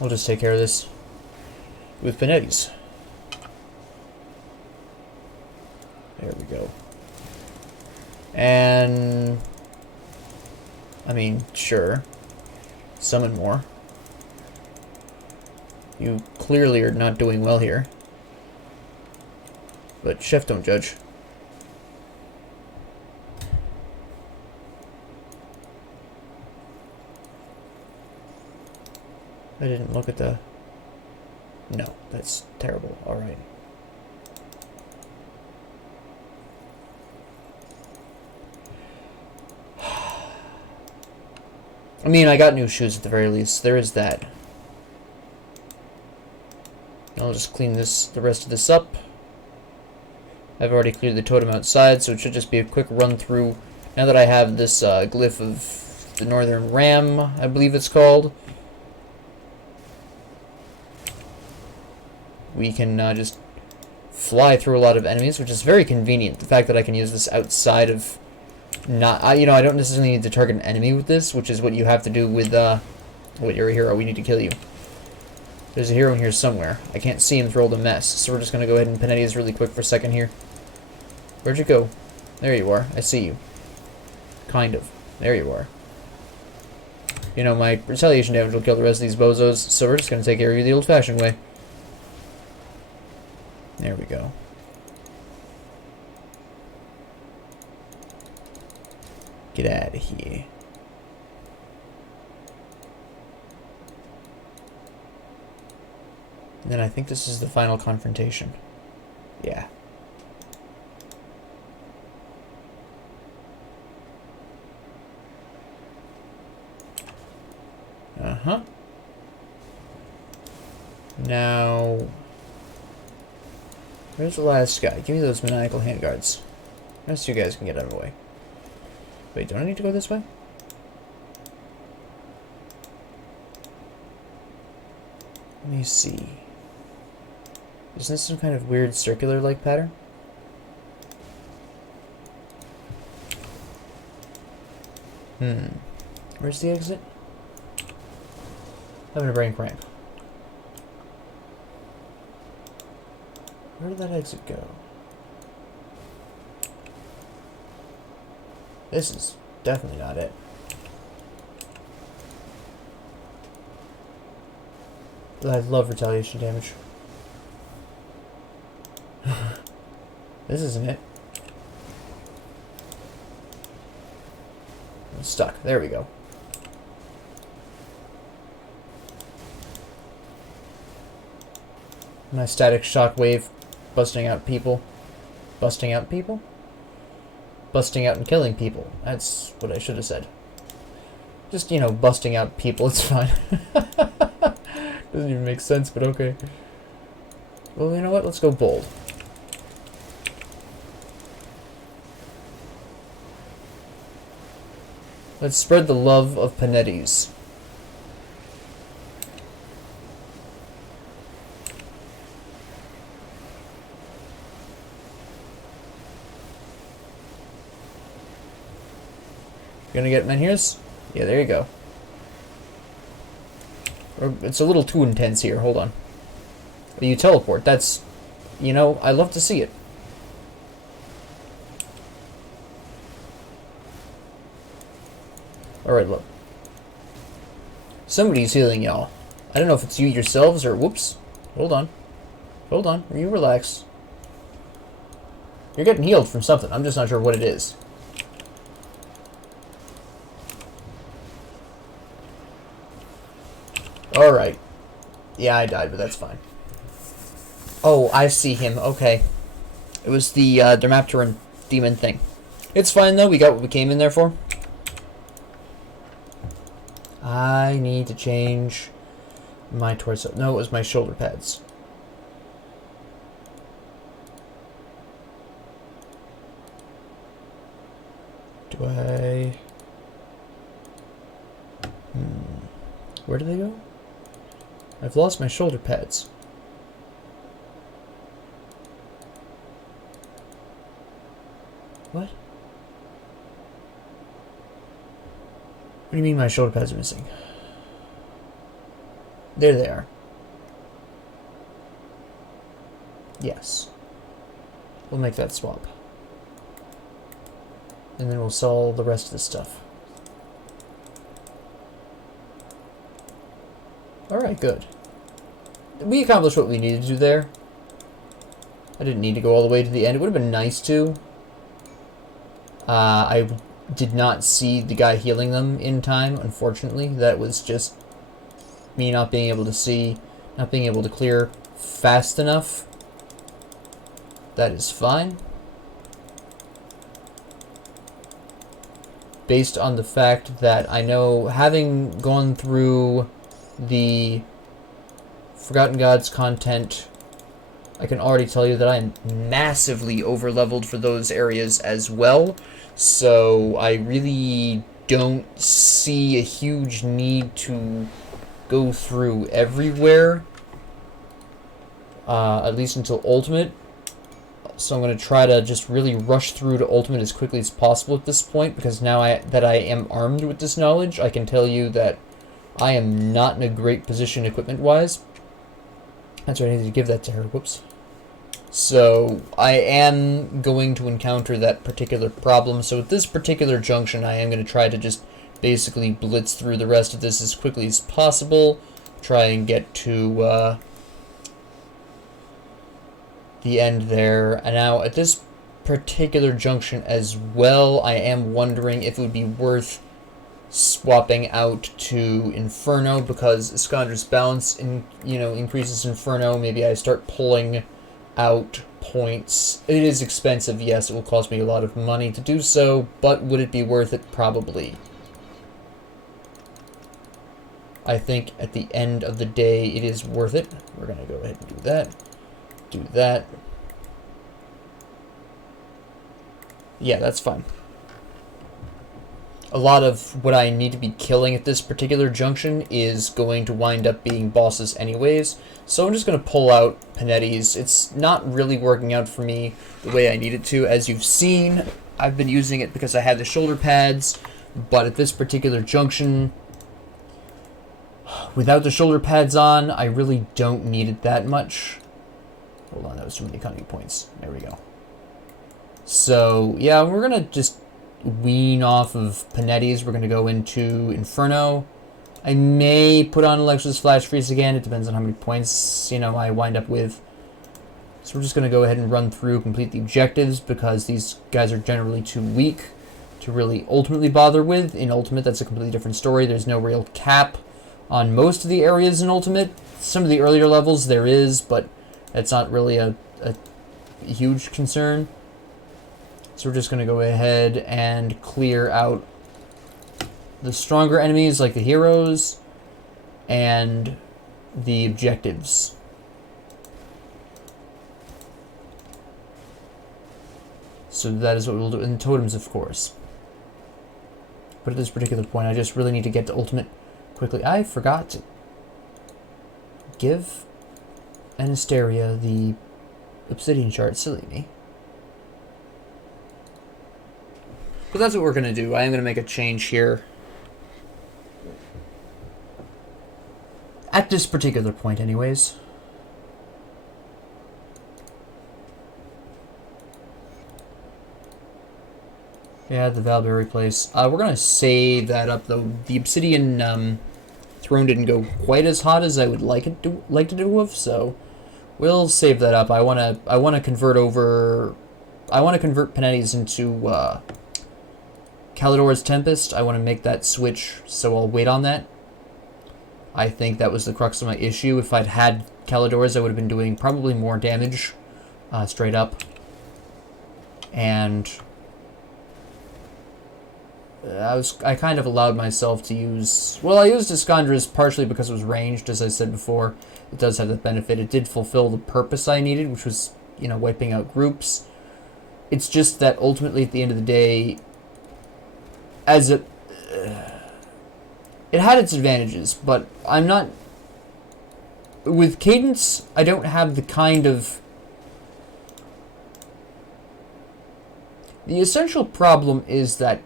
I'll just take care of this with Panetti's. There we go. And... I mean, sure. Summon more. You clearly are not doing well here. But chef don't judge. I didn't look at the... No, that's terrible. Alright. I mean, I got new shoes at the very least. There is that. I'll just clean the rest of this up. I've already cleared the totem outside, so it should just be a quick run through. Now that I have this glyph of the Northern Ram, I believe it's called, we can just fly through a lot of enemies, which is very convenient. The fact that I can use this outside of not, you know, I don't necessarily need to target an enemy with this, which is what you have to do with what you're a hero. We need to kill you. There's a hero in here somewhere. I can't see him through all the mess, so we're just gonna go ahead and Panetti this really quick for a second here. Where'd you go? There you are. I see you. Kind of. There you are. You know, my retaliation damage will kill the rest of these bozos, so we're just gonna take care of you the old-fashioned way. There we go. Get out of here. And then I think this is the final confrontation. Yeah. Now, where's the last guy? Give me those maniacal handguards. The rest of you guys can get out of the way. Wait, don't I need to go this way? Let me see. Isn't this some kind of weird circular-like pattern? Where's the exit? Having a brain cramp. Where did that exit go? This is definitely not it. I love retaliation damage. This isn't it. I'm stuck. There we go. My static shockwave busting out people. Busting out people? Busting out and killing people. That's what I should have said. Just, you know, busting out people. It's fine. Doesn't even make sense, but okay. Well, you know what? Let's go bold. Let's spread the love of Panetti's. Gonna get menhirs? Yeah, there you go. It's a little too intense here. Hold on. You teleport. That's, you know, I love to see it. Alright, look. Somebody's healing y'all. I don't know if it's you yourselves or... Whoops. Hold on. Hold on. You relax. You're getting healed from something. I'm just not sure what it is. Alright. Yeah, I died, but that's fine. Oh, I see him. Okay. It was the Dermapteran demon thing. It's fine, though. We got what we came in there for. I need to change my torso. No, it was my shoulder pads. Do I... Where do they go? I've lost my shoulder pads. What? What do you mean my shoulder pads are missing? There they are. Yes. We'll make that swap. And then we'll sell the rest of the stuff. Alright, good. We accomplished what we needed to do there. I didn't need to go all the way to the end. It would have been nice to. I did not see the guy healing them in time, unfortunately. That was just me not being able to see, not being able to clear fast enough. That is fine. Based on the fact that I know, having gone through the Forgotten Gods content, I can already tell you that I am massively over-leveled for those areas as well. So I really don't see a huge need to go through everywhere, at least until Ultimate. So I'm going to try to just really rush through to Ultimate as quickly as possible at this point, because now that I am armed with this knowledge, I can tell you that I am not in a great position equipment-wise. That's right, I need to give that to her. Whoops. So I am going to encounter that particular problem. So at this particular junction, I am going to try to just basically blitz through the rest of this as quickly as possible. Try and get to the end there. And now at this particular junction as well, I am wondering if it would be worth swapping out to Inferno, because Iskandra's balance increases Inferno. Maybe I start pulling out points. It is expensive, yes, it will cost me a lot of money to do so, but would it be worth it? Probably. I think at the end of the day, it is worth it. We're going to go ahead and do that. Do that. Yeah, that's fine. A lot of what I need to be killing at this particular junction is going to wind up being bosses anyways. So I'm just going to pull out Panetti's. It's not really working out for me the way I need it to. As you've seen, I've been using it because I had the shoulder pads. But at this particular junction, without the shoulder pads on, I really don't need it that much. Hold on, that was too many economy points. There we go. So, yeah, we're going to just wean off of Panetti's. We're going to go into Inferno. I may put on Alexa's Flash Freeze again. It depends on how many points, I wind up with. So we're just going to go ahead and run through, complete the objectives, because these guys are generally too weak to really ultimately bother with. In Ultimate, that's a completely different story. There's no real cap on most of the areas in Ultimate. Some of the earlier levels there is, but it's not really a huge concern. So we're just going to go ahead and clear out the stronger enemies like the heroes and the objectives. So that is what we'll do. And totems, of course. But at this particular point, I just really need to get to Ultimate quickly. I forgot to give Anastasia the Obsidian shard. Silly me. But that's what we're going to do. I am going to make a change here. At this particular point, anyways. Yeah, the Valberry place. We're going to save that up, though. The Obsidian Throne didn't go quite as hot as I would like to do with, so we'll save that up. I want to convert Panetti's into Callidor's Tempest. I want to make that switch, so I'll wait on that. I think that was the crux of my issue. If I'd had Callidor's, I would have been doing probably more damage, straight up. And I kind of allowed myself to use... Well, I used Iskandra's partially because it was ranged, as I said before. It does have that benefit. It did fulfill the purpose I needed, which was, wiping out groups. It's just that ultimately, at the end of the day, it had its advantages, but I'm not... With Cadence, I don't have the kind of... The essential problem is that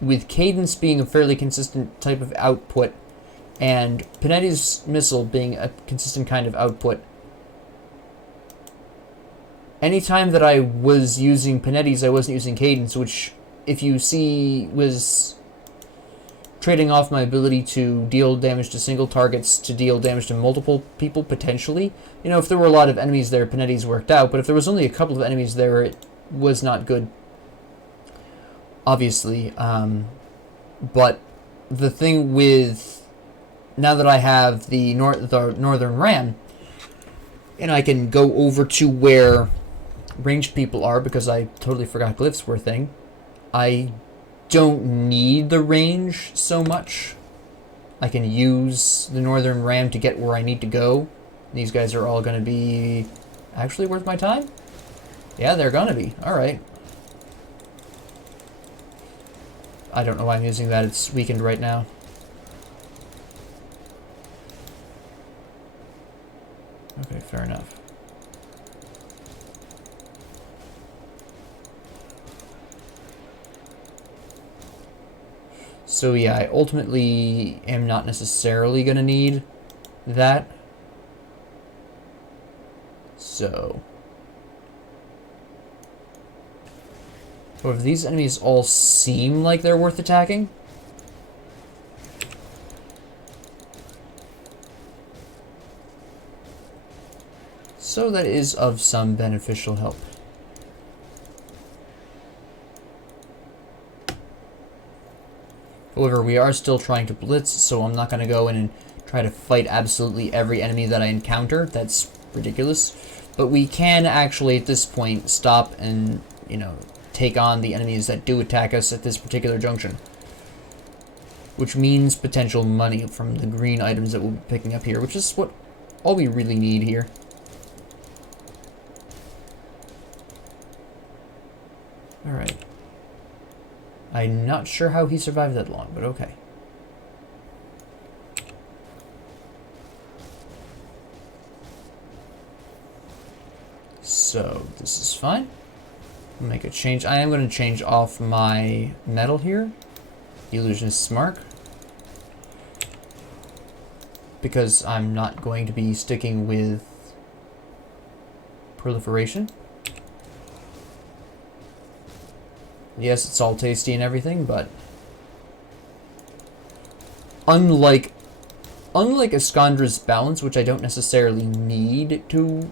with Cadence being a fairly consistent type of output, and Panetti's missile being a consistent kind of output, anytime that I was using Panetti's, I wasn't using Cadence, which, if you see, was trading off my ability to deal damage to single targets to deal damage to multiple people, potentially. If there were a lot of enemies there, Panetti's worked out, but if there was only a couple of enemies there, it was not good. Obviously, but the thing with, now that I have the Northern Ram, and I can go over to where ranged people are, because I totally forgot glyphs were a thing, I don't need the range so much. I can use the Northern Ram to get where I need to go. These guys are all going to be actually worth my time? Yeah, they're going to be. Alright. I don't know why I'm using that. It's weakened right now. Okay, fair enough. So yeah, I ultimately am not necessarily going to need that. So... However, these enemies all seem like they're worth attacking. So that is of some beneficial help. However, we are still trying to blitz, so I'm not going to go in and try to fight absolutely every enemy that I encounter. That's ridiculous. But we can actually, at this point, stop and, take on the enemies that do attack us at this particular junction. which means potential money from the green items that we'll be picking up here, which is what all we really need here. Alright. I'm not sure how he survived that long, but okay. So, this is fine. Make a change. I am going to change off my metal here. Illusionist's Mark. Because I'm not going to be sticking with proliferation. Yes, it's all tasty and everything, but unlike Escondra's balance, which I don't necessarily need to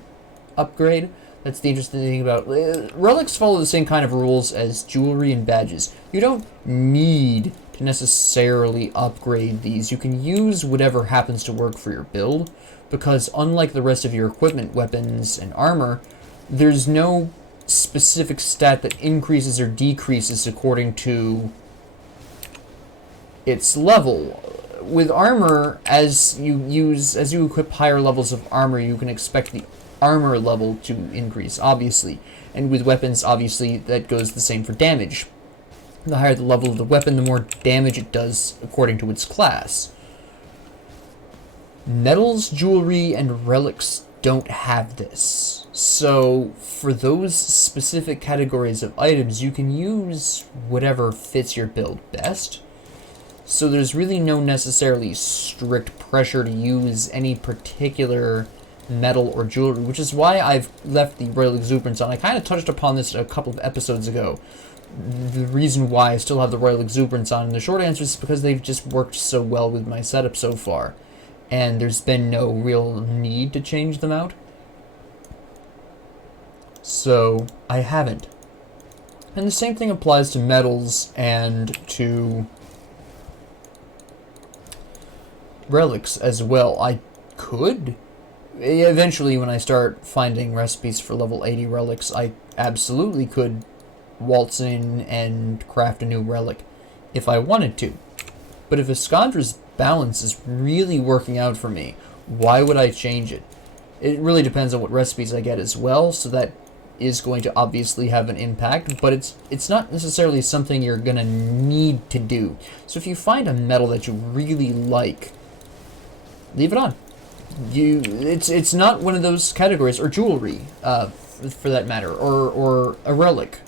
upgrade, that's the interesting thing about relics follow the same kind of rules as jewelry and badges. You don't need to necessarily upgrade these. You can use whatever happens to work for your build, because unlike the rest of your equipment, weapons, and armor, there's no specific stat that increases or decreases according to its level. With armor, as you equip higher levels of armor, you can expect the armor level to increase, obviously. And with weapons, obviously, that goes the same for damage. The higher the level of the weapon, the more damage it does according to its class. Metals, jewelry, and relics don't have this. So, for those specific categories of items, you can use whatever fits your build best. So there's really no necessarily strict pressure to use any particular metal or jewelry, which is why I've left the Royal Exuberance on. I kind of touched upon this a couple of episodes ago. The reason why I still have the Royal Exuberance on, and the short answer is because they've just worked so well with my setup so far, and there's been no real need to change them out. So, I haven't. And the same thing applies to metals and to relics as well. I could. Eventually, when I start finding recipes for level 80 relics, I absolutely could waltz in and craft a new relic if I wanted to. But if Escondra's balance is really working out for me, why would I change it? It really depends on what recipes I get as well, so that is going to obviously have an impact, but it's not necessarily something you're gonna need to do. So if you find a metal that you really like, leave it on. It's not one of those categories, or jewelry, for that matter, or a relic.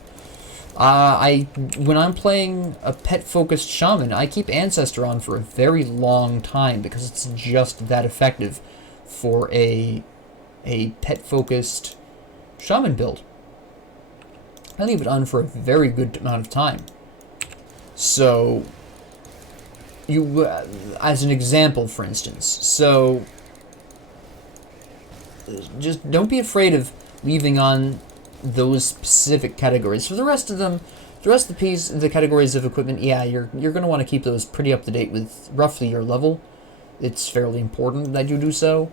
When I'm playing a pet-focused shaman, I keep Ancestor on for a very long time because it's just that effective for a pet-focused shaman build. I leave it on for a very good amount of time. So, as an example, for instance, so just don't be afraid of leaving on those specific categories. For the rest of them, the categories of equipment, yeah, you're going to want to keep those pretty up to date with roughly your level. It's fairly important that you do so.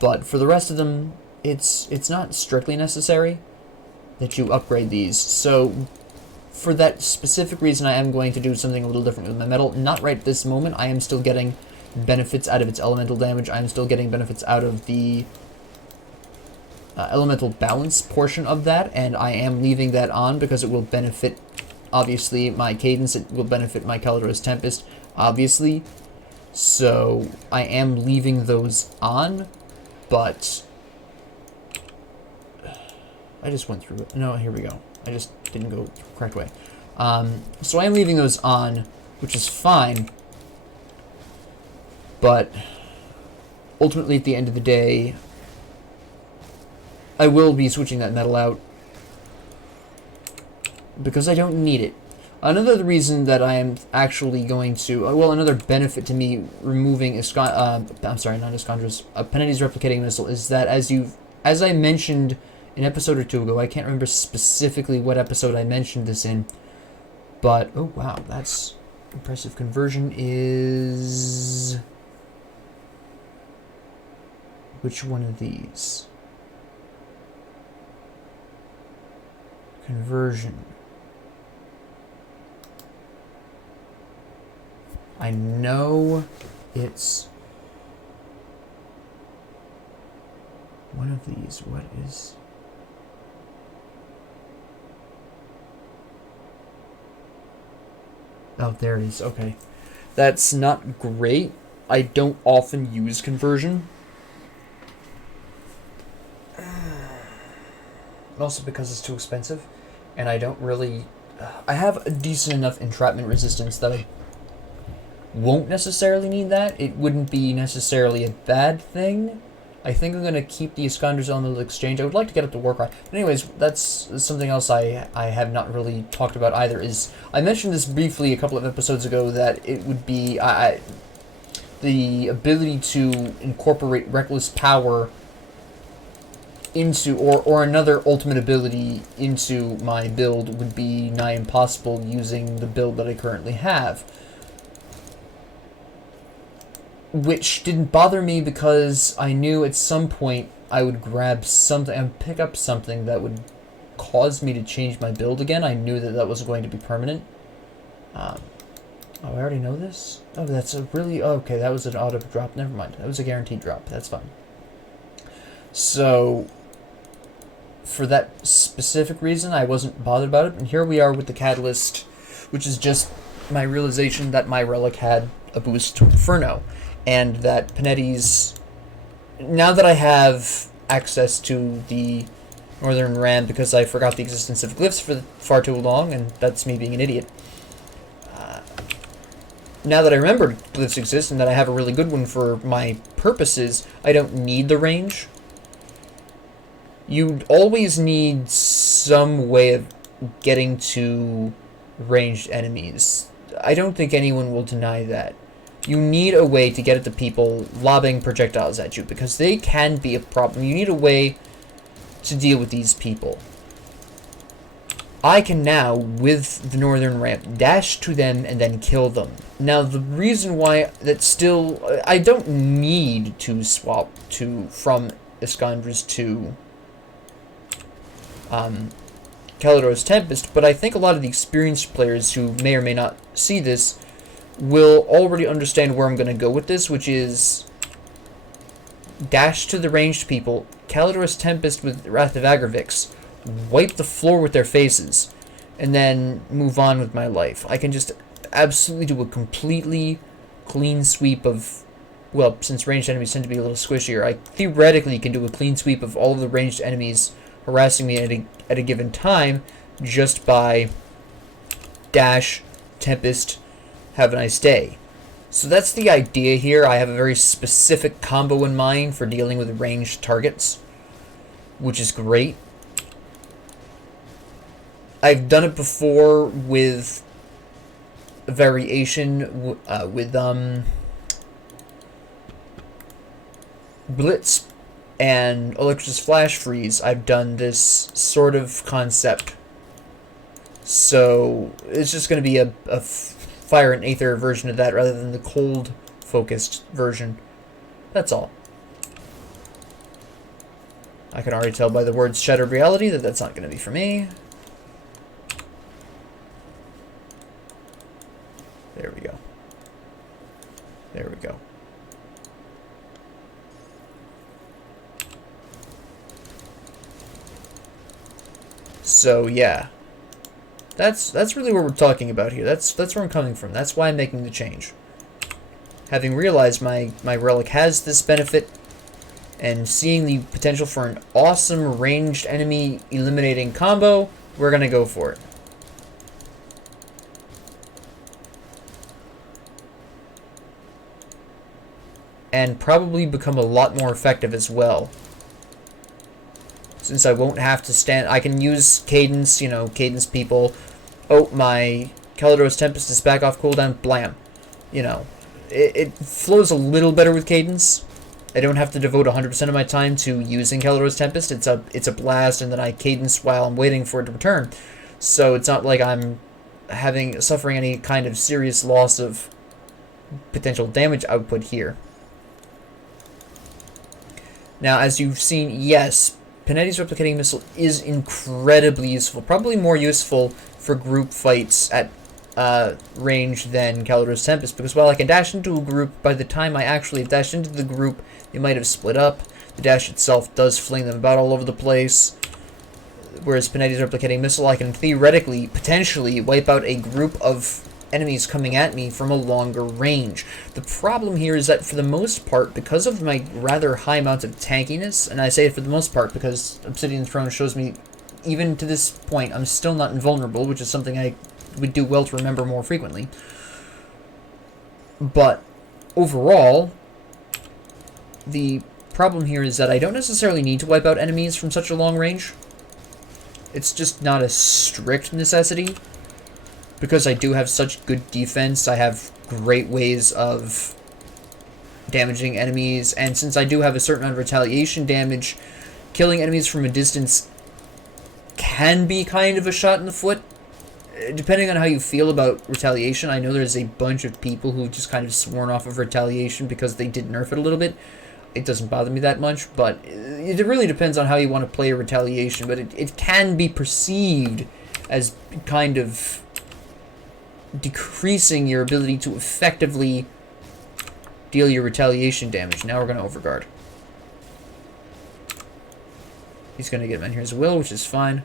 But for the rest of them, it's not strictly necessary that you upgrade these. So for that specific reason, I am going to do something a little different with my metal. Not right this moment. I am still getting benefits out of its elemental damage. I am still getting benefits out of the elemental balance portion of that, and I am leaving that on because it will benefit, obviously, my cadence. It will benefit my Callidor's Tempest, obviously. So I am leaving those on, but I just went through it. No, here we go. I just didn't go the correct way. So I am leaving those on, which is fine, but ultimately at the end of the day, I will be switching that metal out because I don't need it. Another reason that I am actually going to, another benefit to me removing Panetti's replicating missile is that as I mentioned an episode or two ago, I can't remember specifically what episode I mentioned this in, but, oh wow, that's impressive. Conversion is, which one of these? Conversion. I know it's one of these. What is... Oh, there it is. Okay. That's not great. I don't often use conversion. Also because it's too expensive. And I don't really... I have a decent enough entrapment resistance that I won't necessarily need that. It wouldn't be necessarily a bad thing. I think I'm going to keep the Iskander's Elemental Exchange. I would like to get up to Warcry. But anyways, that's something else I have not really talked about either. Is I mentioned this briefly a couple of episodes ago that it would be the ability to incorporate Reckless Power into, or another ultimate ability into my build would be nigh impossible using the build that I currently have. Which didn't bother me because I knew at some point I would grab something and pick up something that would cause me to change my build again. I knew that that was going to be permanent. Oh, I already know this? Oh, that's a really... Oh, okay, that was an auto drop. Never mind. That was a guaranteed drop. That's fine. So, for that specific reason, I wasn't bothered about it. And here we are with the Catalyst, which is just my realization that my relic had a boost to Inferno. And that Panetti's... Now that I have access to the Northern Ram because I forgot the existence of glyphs for far too long, and that's me being an idiot. Now that I remember glyphs exist and that I have a really good one for my purposes, I don't need the range. You'd always need some way of getting to ranged enemies. I don't think anyone will deny that. You need a way to get at the people lobbing projectiles at you, because they can be a problem. You need a way to deal with these people. I can now, with the Northern Ramp, dash to them and then kill them. Now, the reason why that's still... I don't need to swap from Iskandra's to Callidor's Tempest, but I think a lot of the experienced players who may or may not see this will already understand where I'm going to go with this, which is dash to the ranged people, Callidor's Tempest with Wrath of Agravix, wipe the floor with their faces, and then move on with my life. I can just absolutely do a completely clean sweep of... Well, since ranged enemies tend to be a little squishier, I theoretically can do a clean sweep of all of the ranged enemies harassing me at a given time just by dash, Tempest, have a nice day. So that's the idea here. I have a very specific combo in mind for dealing with ranged targets, which is great. I've done it before with a variation with Blitz and Electric's Flash Freeze. I've done this sort of concept. So it's just going to be a Fire and Aether version of that rather than the cold-focused version. That's all. I can already tell by the words Shattered Reality that that's not going to be for me. There we go. There we go. So, yeah. That's really what we're talking about here. That's where I'm coming from. That's why I'm making the change. Having realized my relic has this benefit, and seeing the potential for an awesome ranged enemy eliminating combo, we're gonna go for it. And probably become a lot more effective as well. Since I won't have to stand... I can use Cadence, you know, Cadence people. Oh, my Callidor's Tempest is back off cooldown. Blam. You know, it flows a little better with Cadence. I don't have to devote 100% of my time to using Callidor's Tempest. It's a blast, and then I Cadence while I'm waiting for it to return. So it's not like I'm suffering any kind of serious loss of potential damage output here. Now, as you've seen, yes, Panetti's Replicating Missile is incredibly useful. Probably more useful for group fights at range than Callidor's Tempest, because while I can dash into a group, by the time I actually dash into the group, they might have split up. The dash itself does fling them about all over the place, whereas Panetti's replicating missile, I can theoretically, potentially, wipe out a group of enemies coming at me from a longer range. The problem here is that for the most part, because of my rather high amounts of tankiness, and I say it for the most part because Obsidian Throne shows me, even to this point, I'm still not invulnerable, which is something I would do well to remember more frequently. But overall, the problem here is that I don't necessarily need to wipe out enemies from such a long range. It's just not a strict necessity. Because I do have such good defense, I have great ways of damaging enemies, and since I do have a certain amount of retaliation damage, killing enemies from a distance can be kind of a shot in the foot. Depending on how you feel about retaliation, I know there's a bunch of people who just kind of sworn off of retaliation because they did nerf it a little bit. It doesn't bother me that much, but it really depends on how you want to play retaliation, but it can be perceived as kind of decreasing your ability to effectively deal your retaliation damage. Now we're going to overguard. He's going to get him in here as will, which is fine.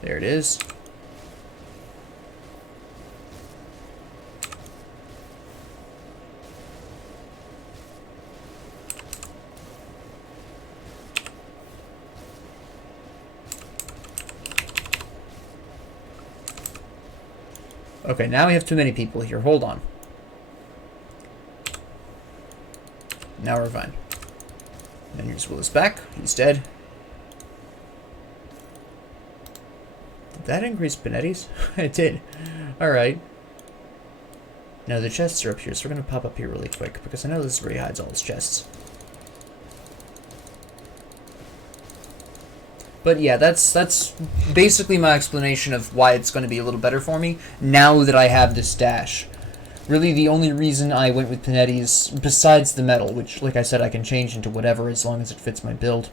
There it is. Okay, now we have too many people here. Hold on. Now we're fine. And here's Willis back. He's dead. Did that increase Panetti's? It did. Alright. Now the chests are up here, so we're going to pop up here really quick, because I know this is where he hides all his chests. But yeah, that's basically my explanation of why it's going to be a little better for me now that I have this dash. Really, the only reason I went with Panetti's, besides the metal, which, like I said, I can change into whatever as long as it fits my build.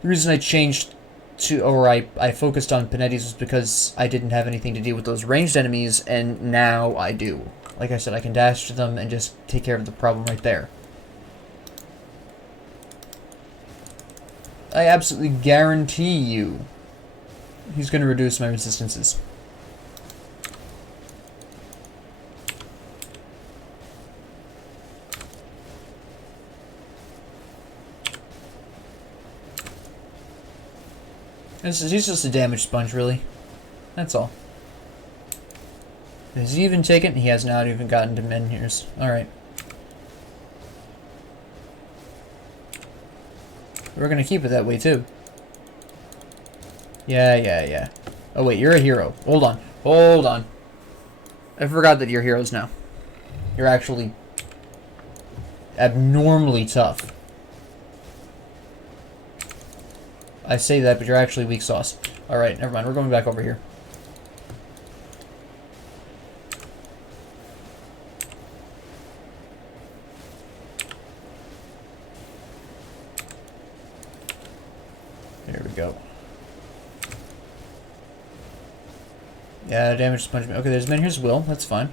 The reason I changed to, or I focused on Panetti's was because I didn't have anything to deal with those ranged enemies, and now I do. Like I said, I can dash to them and just take care of the problem right there. I absolutely guarantee you he's going to reduce my resistances. He's just a damage sponge, really. That's all. Has he even taken? He has not even gotten to menhirs. Alright. We're gonna keep it that way, too. Yeah. Oh, wait, you're a hero. Hold on. I forgot that you're heroes now. You're actually abnormally tough. I say that, but you're actually weak sauce. Alright, never mind. We're going back over here. There we go. Yeah, damage sponge. Okay, there's Menhir's Will. That's fine.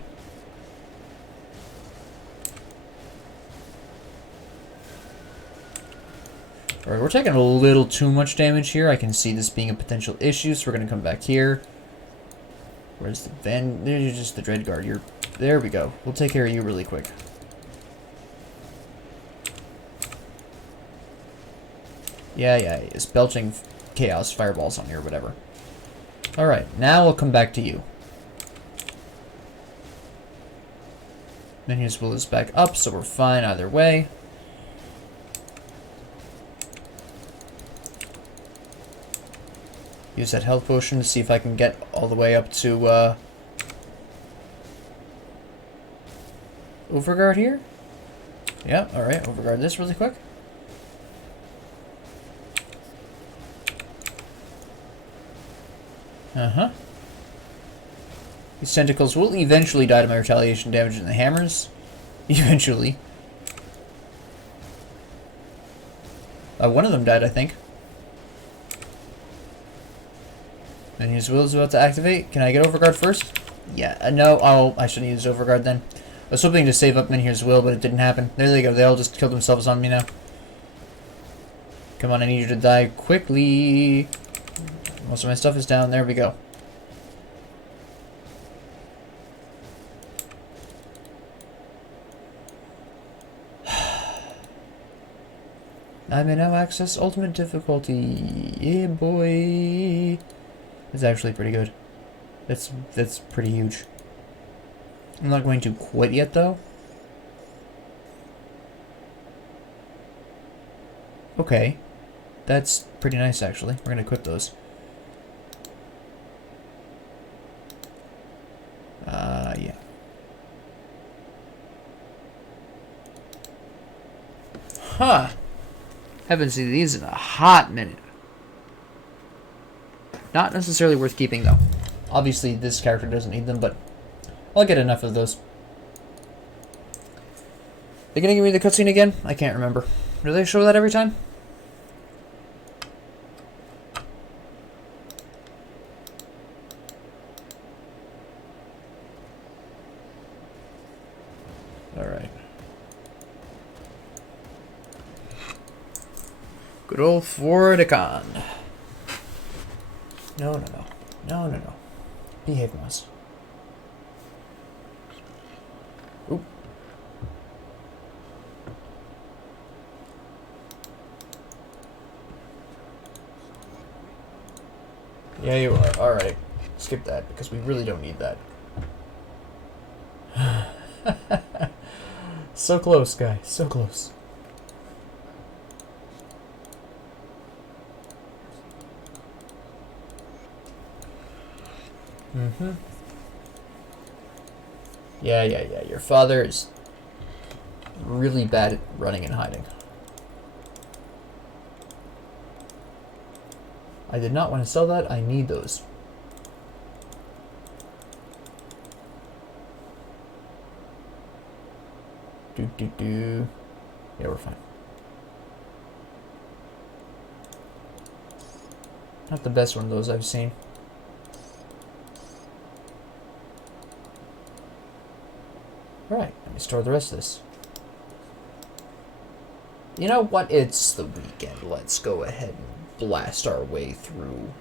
Alright, we're taking a little too much damage here. I can see this being a potential issue, so we're going to come back here. Where's the Van? There's just the Dreadguard. There we go. We'll take care of you really quick. Yeah, it's belching chaos fireballs on you or whatever. Alright, now we'll come back to you. Menhir's Will is back up, so we're fine either way. Use that health potion to see if I can get all the way up to, Overguard here? Yeah, alright, Overguard this really quick. Uh-huh. These tentacles will eventually die to my retaliation damage in the hammers. Eventually. One of them died, I think. And his will is about to activate. Can I get overguard first? Yeah, no, I shouldn't use overguard then. I was hoping to save up Minhir's will, but it didn't happen. There they go, they all just killed themselves on me now. Come on, I need you to die quickly. Most of my stuff is down, there we go. I may now access ultimate difficulty. Yeah, boy. It's actually pretty good. That's pretty huge. I'm not going to quit yet, though. Okay. That's pretty nice, actually. We're gonna quit those. Yeah. Huh. Haven't seen these in a hot minute. Not necessarily worth keeping, though. Obviously, this character doesn't need them, but I'll get enough of those. They gonna give me the cutscene again? I can't remember. Do they show that every time? Alright. Good old Fordicon. No, no, no. No, no, no. Behave, mouse. Oop. Yeah, you are. Alright. Skip that, because we really don't need that. So close, guy. So close. Mm-hmm. Yeah. Your father is really bad at running and hiding. I did not want to sell that. I need those. Do. Yeah, we're fine. Not the best one of those I've seen. Right, let me store the rest of this. You know what? It's the weekend. Let's go ahead and blast our way through.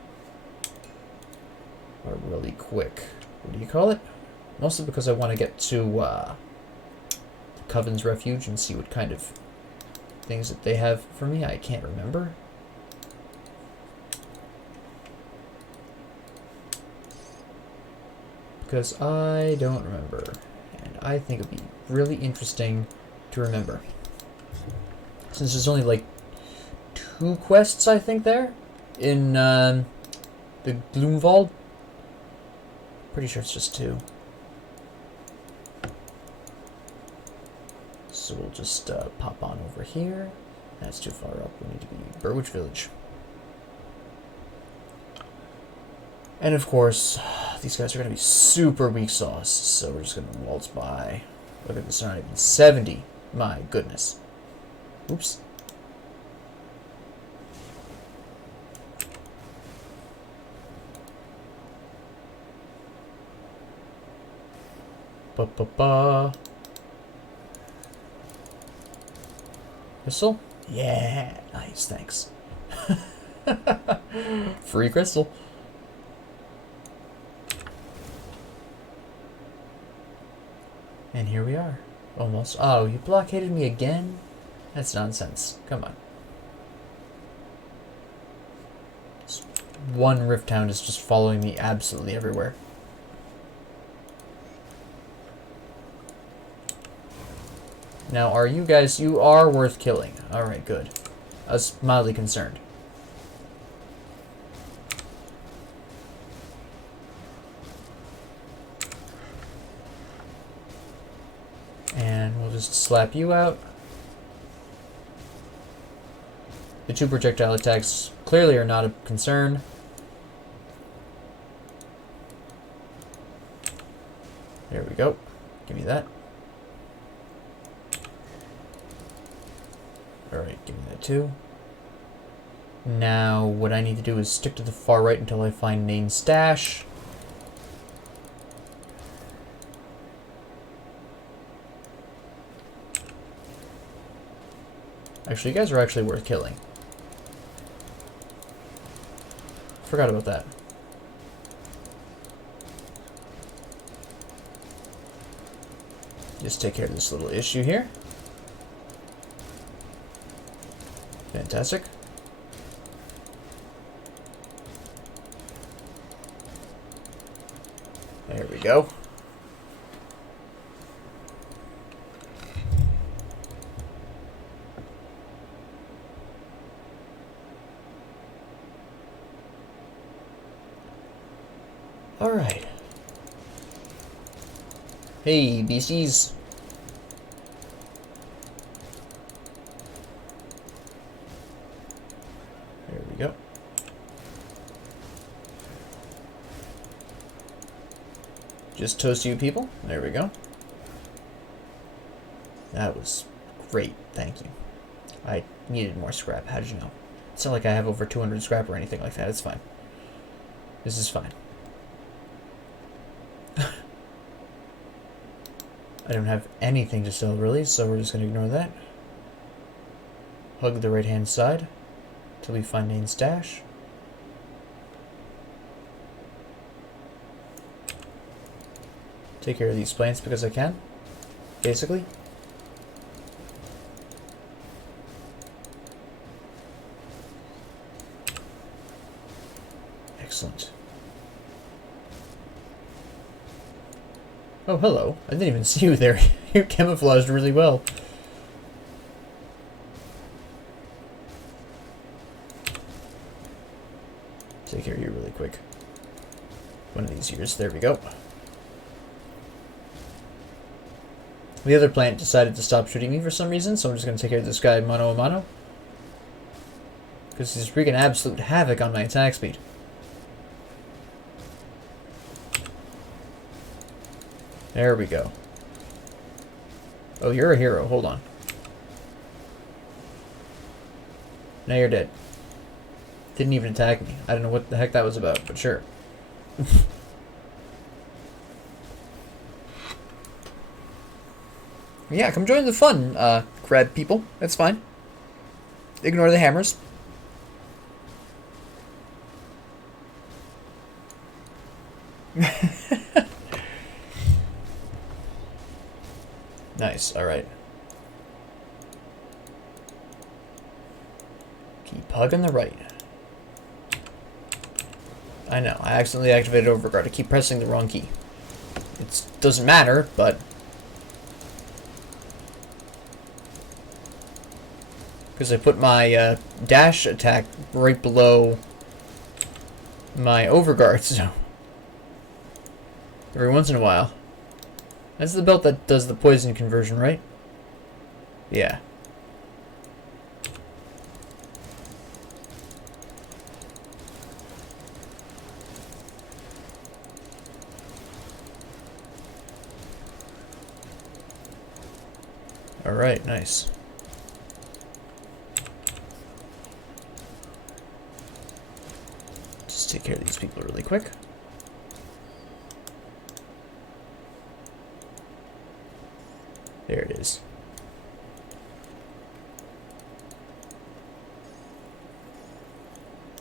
Or really quick. What do you call it? Mostly because I want to get to Coven's Refuge and see what kind of things that they have for me. I can't remember. Because I don't remember. And I think it'd be really interesting to remember. Since there's only like 2 quests, I think, there. In the Grimwald. Pretty sure it's just 2. So we'll just pop on over here. That's too far up. We need to be Burwich Village. And of course, these guys are going to be super weak sauce, so we're just going to waltz by. Look at this, they're not even 70. My goodness. Oops. Ba-ba-ba. Crystal? Yeah, nice, thanks. Free crystal. And here we are. Almost. Oh, you blockaded me again? That's nonsense. Come on. This one Rift Hound is just following me absolutely everywhere. Now, are you guys... You are worth killing. Alright, good. I was mildly concerned. And we'll just slap you out. The 2 projectile attacks clearly are not a concern. There we go. Give me that. Alright, give me that too. Now, what I need to do is stick to the far right until I find Nane's stash. Actually, you guys are actually worth killing. Forgot about that. Just take care of this little issue here. Fantastic. There we go. All right. Hey, beasties. There we go. Just toast you people. There we go. That was great. Thank you. I needed more scrap. How did you know? It's not like I have over 200 scrap or anything like that. It's fine. This is fine. I don't have anything to sell really, so we're just going to ignore that. Hug the right-hand side till we find Nane's stash. Take care of these plants because I can, basically. Excellent. Oh, hello. I didn't even see you there. You camouflaged really well. Take care of you really quick. One of these years. There we go. The other plant decided to stop shooting me for some reason, so I'm just going to take care of this guy mano a mano. Because he's wreaking absolute havoc on my attack speed. There we go. Oh, you're a hero. Hold on. Now you're dead. Didn't even attack me. I don't know what the heck that was about, but sure. Yeah, come join the fun, crab people. That's fine. Ignore the hammers. Nice, alright. Keep hugging the right. I know, I accidentally activated Overguard. I keep pressing the wrong key. It doesn't matter, but... because I put my dash attack right below my Overguard, so... every once in a while. That's the belt that does the poison conversion, right? Yeah. Alright, nice. Just take care of these people really quick. There it is.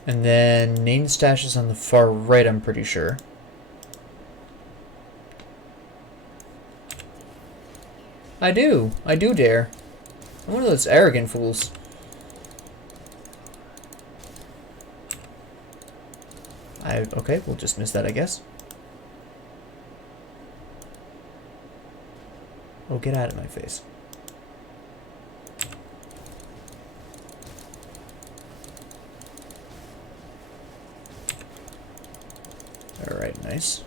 And then Nane's stash is on the far right, I'm pretty sure. I do dare. I'm one of those arrogant fools. Okay, we'll just miss that, I guess. Oh, get out of my face. Alright, nice.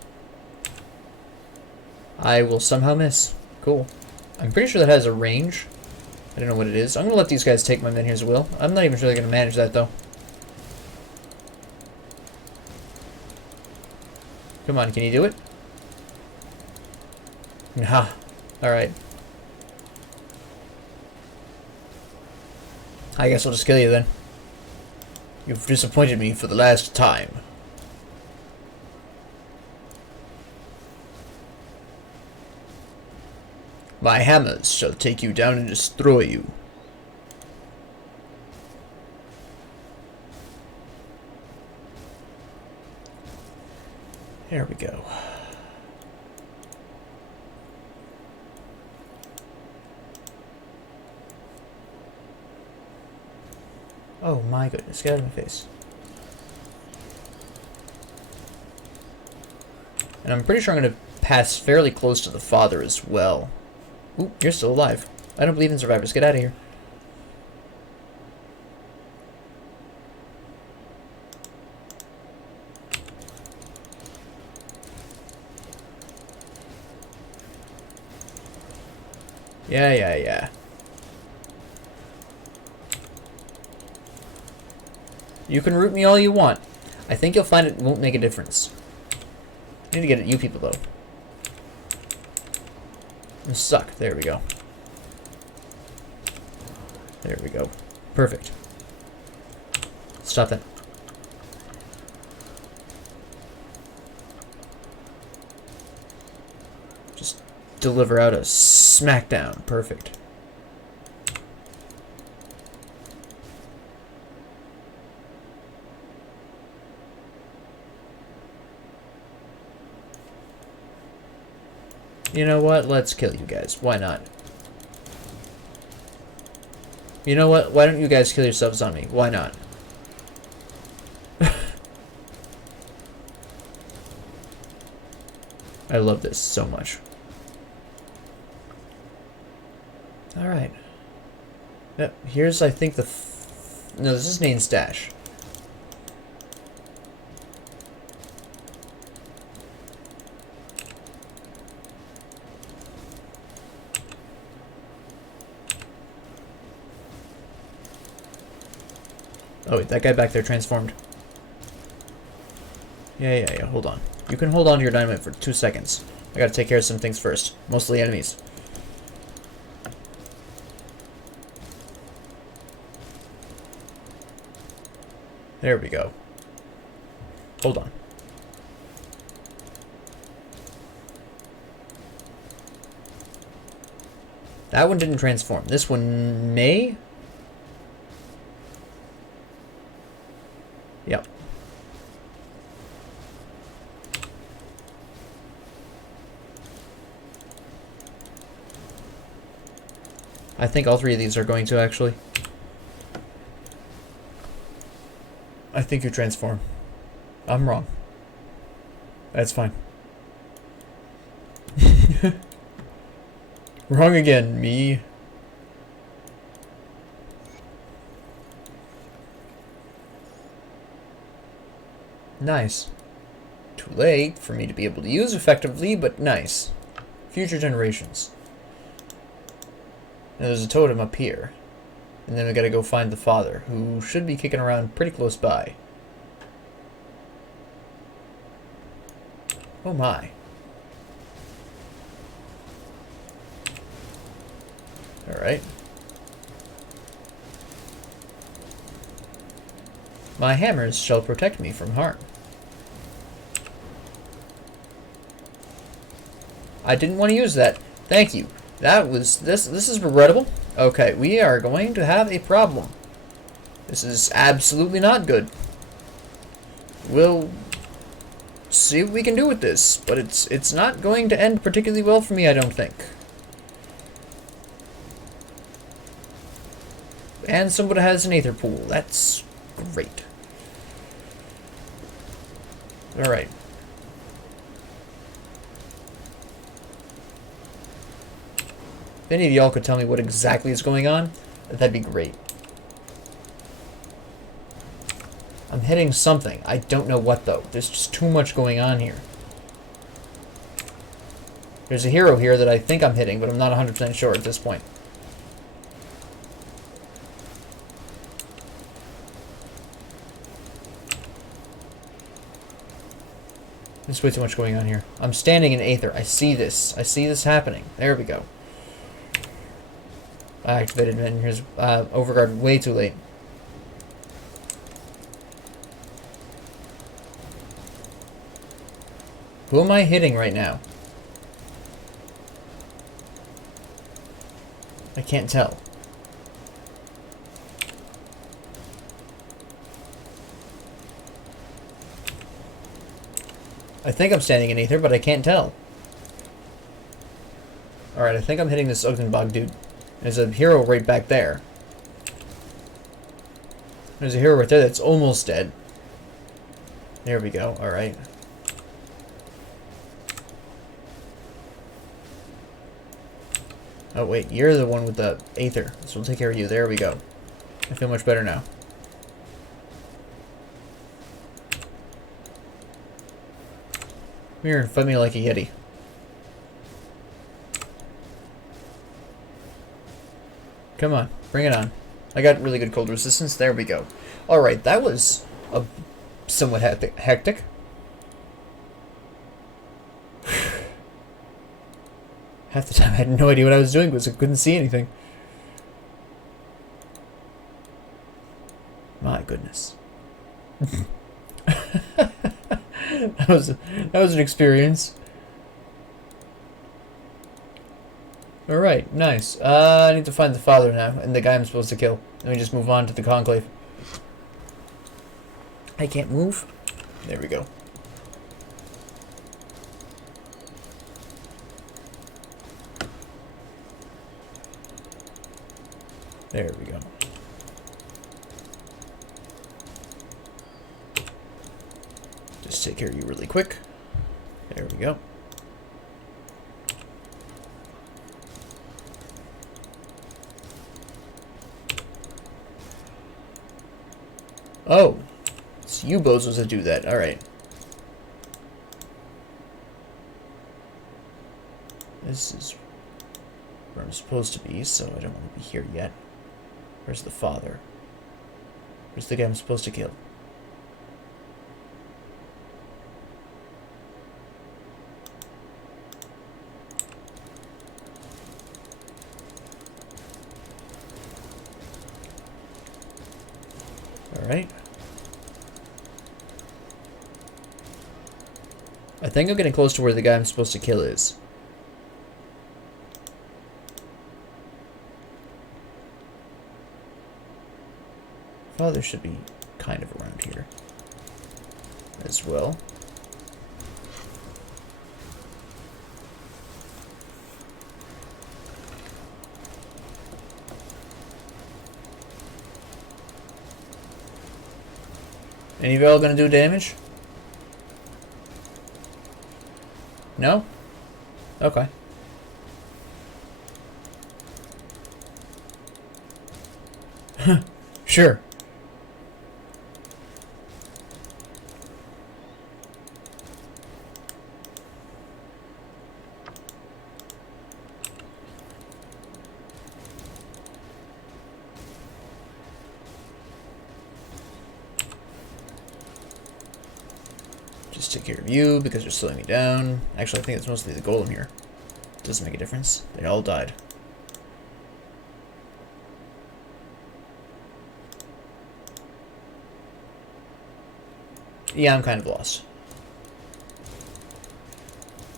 I will somehow miss. Cool. I'm pretty sure that has a range. I don't know what it is. I'm going to let these guys take my men here as well. I'm not even sure they're going to manage that, though. Come on, can you do it? Nah. Alright. I guess I'll just kill you then. You've disappointed me for the last time. My hammers shall take you down and destroy you. There we go. Oh my goodness, get out of my face. And I'm pretty sure I'm going to pass fairly close to the father as well. Ooh, you're still alive. I don't believe in survivors. Get out of here. Yeah. You can root me all you want. I think you'll find it won't make a difference. I need to get at you people, though. And suck. There we go. There we go. Perfect. Stop that. Just deliver out a smackdown. Perfect. You know what? Let's kill you guys. Why not? You know what? Why don't you guys kill yourselves on me? Why not? I love this so much. Alright. Yep, here's, I think, no, this is Nane's stash. Oh, wait, that guy back there transformed. Yeah, hold on. You can hold on to your dynamite for 2 seconds. I gotta take care of some things first. Mostly enemies. There we go. Hold on. That one didn't transform. This one may? Yep. I think all three of these are going to, actually. I think you transform. I'm wrong. That's fine. Wrong again, me. Nice. Too late for me to be able to use effectively, but nice. Future generations. Now there's a totem up here. And then we gotta go find the father, who should be kicking around pretty close by. Oh my. Alright. My hammers shall protect me from harm. I didn't want to use that. Thank you. That was this is regrettable. Okay, we are going to have a problem. This is absolutely not good. We'll see what we can do with this, but it's not going to end particularly well for me, I don't think. And somebody has an aether pool. That's great. Alright. If any of y'all could tell me what exactly is going on, that'd be great. I'm hitting something. I don't know what, though. There's just too much going on here. There's a hero here that I think I'm hitting, but I'm not 100% sure at this point. There's way too much going on here. I'm standing in Aether. I see this. I see this happening. There we go. I activated it, and here's Overguard way too late. Who am I hitting right now? I can't tell. I think I'm standing in ether, but I can't tell. Alright, I think I'm hitting this Ogdenbog dude. There's a hero right back there. There's a hero right there that's almost dead. There we go, alright. Oh wait, you're the one with the Aether, so we'll take care of you. There we go. I feel much better now. Come here and fight me like a Yeti. Come on, bring it on. I got really good cold resistance. There we go. Alright, that was a somewhat hectic. Half the time I had no idea what I was doing because I couldn't see anything. My goodness. that was an experience. Alright, nice. I need to find the father now, and the guy I'm supposed to kill. Let me just move on to the conclave. I can't move. There we go. There we go. Just take care of you really quick. There we go. Oh, it's you bozos that do that. Alright. This is where I'm supposed to be, so I don't want to be here yet. Where's the father? Where's the guy I'm supposed to kill? Alright. I think I'm getting close to where the guy I'm supposed to kill is. Father should be kind of around here as well. Any of y'all gonna do damage? No? Okay. Sure. Just take care of you because you're slowing me down. Actually, I think it's mostly the golem here. Doesn't make a difference. They all died. Yeah, I'm kind of lost.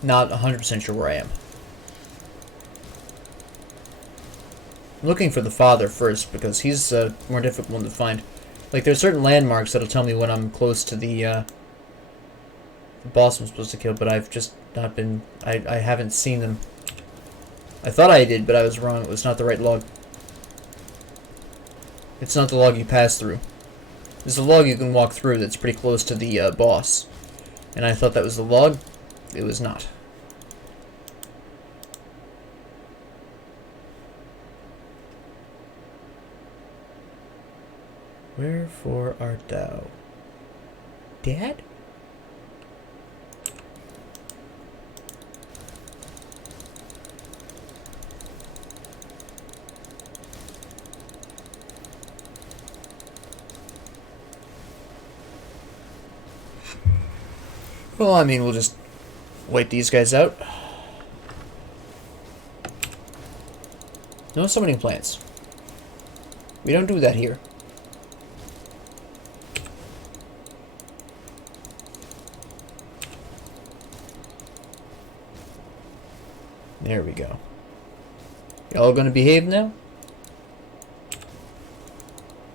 Not 100% sure where I am. I'm looking for the father first because he's a more difficult one to find. Like, there's certain landmarks that'll tell me when I'm close to the boss I'm supposed to kill, but I've just not been... I haven't seen them. I thought I did, but I was wrong. It was not the right log. It's not the log you pass through. There's a log you can walk through that's pretty close to the boss. And I thought that was the log. It was not. Wherefore art thou? Dad? Well, I mean, we'll just wait these guys out. No summoning plants. We don't do that here. There we go. Y'all gonna behave now?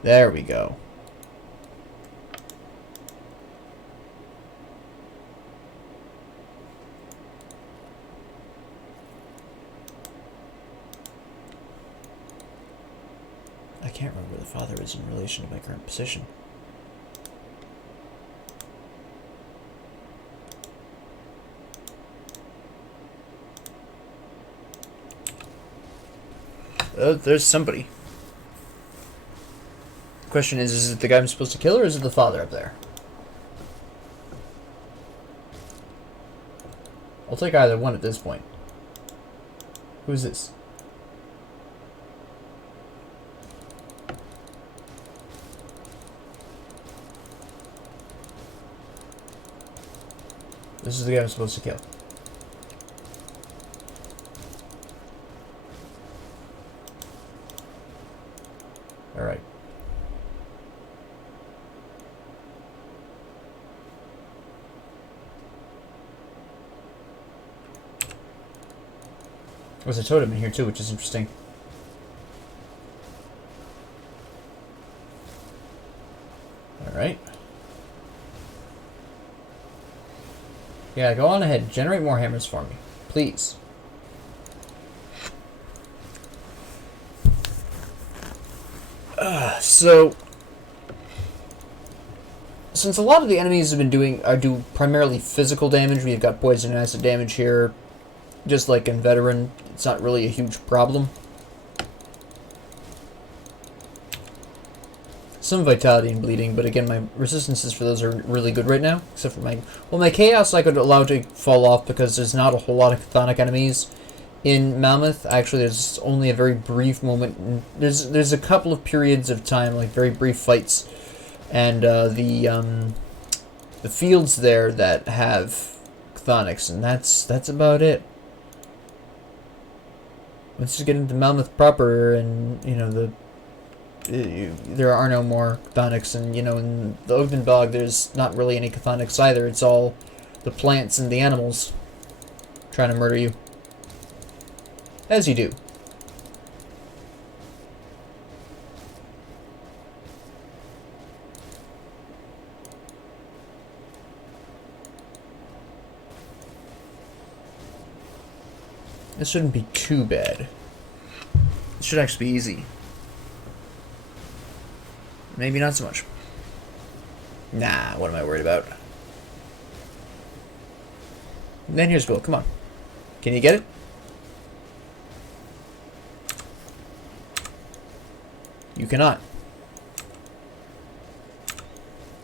There we go. I can't remember where the father is in relation to my current position. Oh, there's somebody. The question is it the guy I'm supposed to kill, or is it the father up there? I'll take either one at this point. Who's this? This is the guy I'm supposed to kill. Alright. There's a totem in here too, which is interesting. Alright. Yeah, go on ahead. Generate more hammers for me. Please. So since a lot of the enemies have been do primarily physical damage, we've got poison and acid damage here. Just like in Veteran, it's not really a huge problem. Some vitality and bleeding, but again, my resistances for those are really good right now. Except for my chaos I could allow to fall off because there's not a whole lot of chthonic enemies in Mammoth. Actually, there's only a very brief moment. There's a couple of periods of time, like very brief fights, and the fields there that have chthonics, and that's about it. Once you get into Mammoth proper, and you know there are no more chthonics, and you know in the Ogden Bog there's not really any chthonics either. It's all the plants and the animals trying to murder you. As you do. This shouldn't be too bad. It should actually be easy. Maybe not so much. Nah, what am I worried about? And then here's Bill. Come on. Can you get it? You cannot.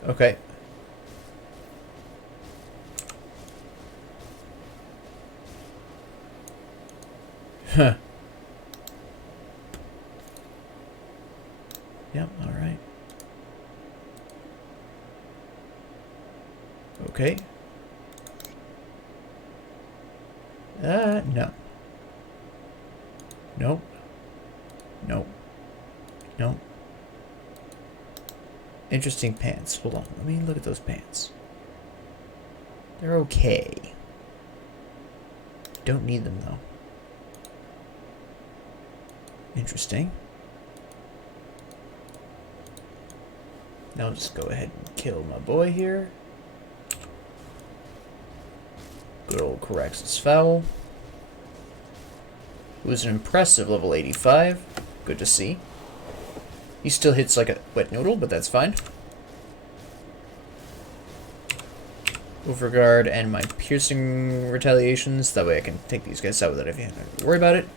Okay. Huh. Yep, alright. Okay. No. Nope. Nope. Nope. Interesting pants. Hold on. Let me look at those pants. They're okay. Don't need them, though. Interesting. Now I'll just go ahead and kill my boy here. Good old Coraxus Fowl. Who's an impressive level 85. Good to see. He still hits like a wet noodle, but that's fine. Overguard and my piercing retaliations. That way I can take these guys out without having to worry about it.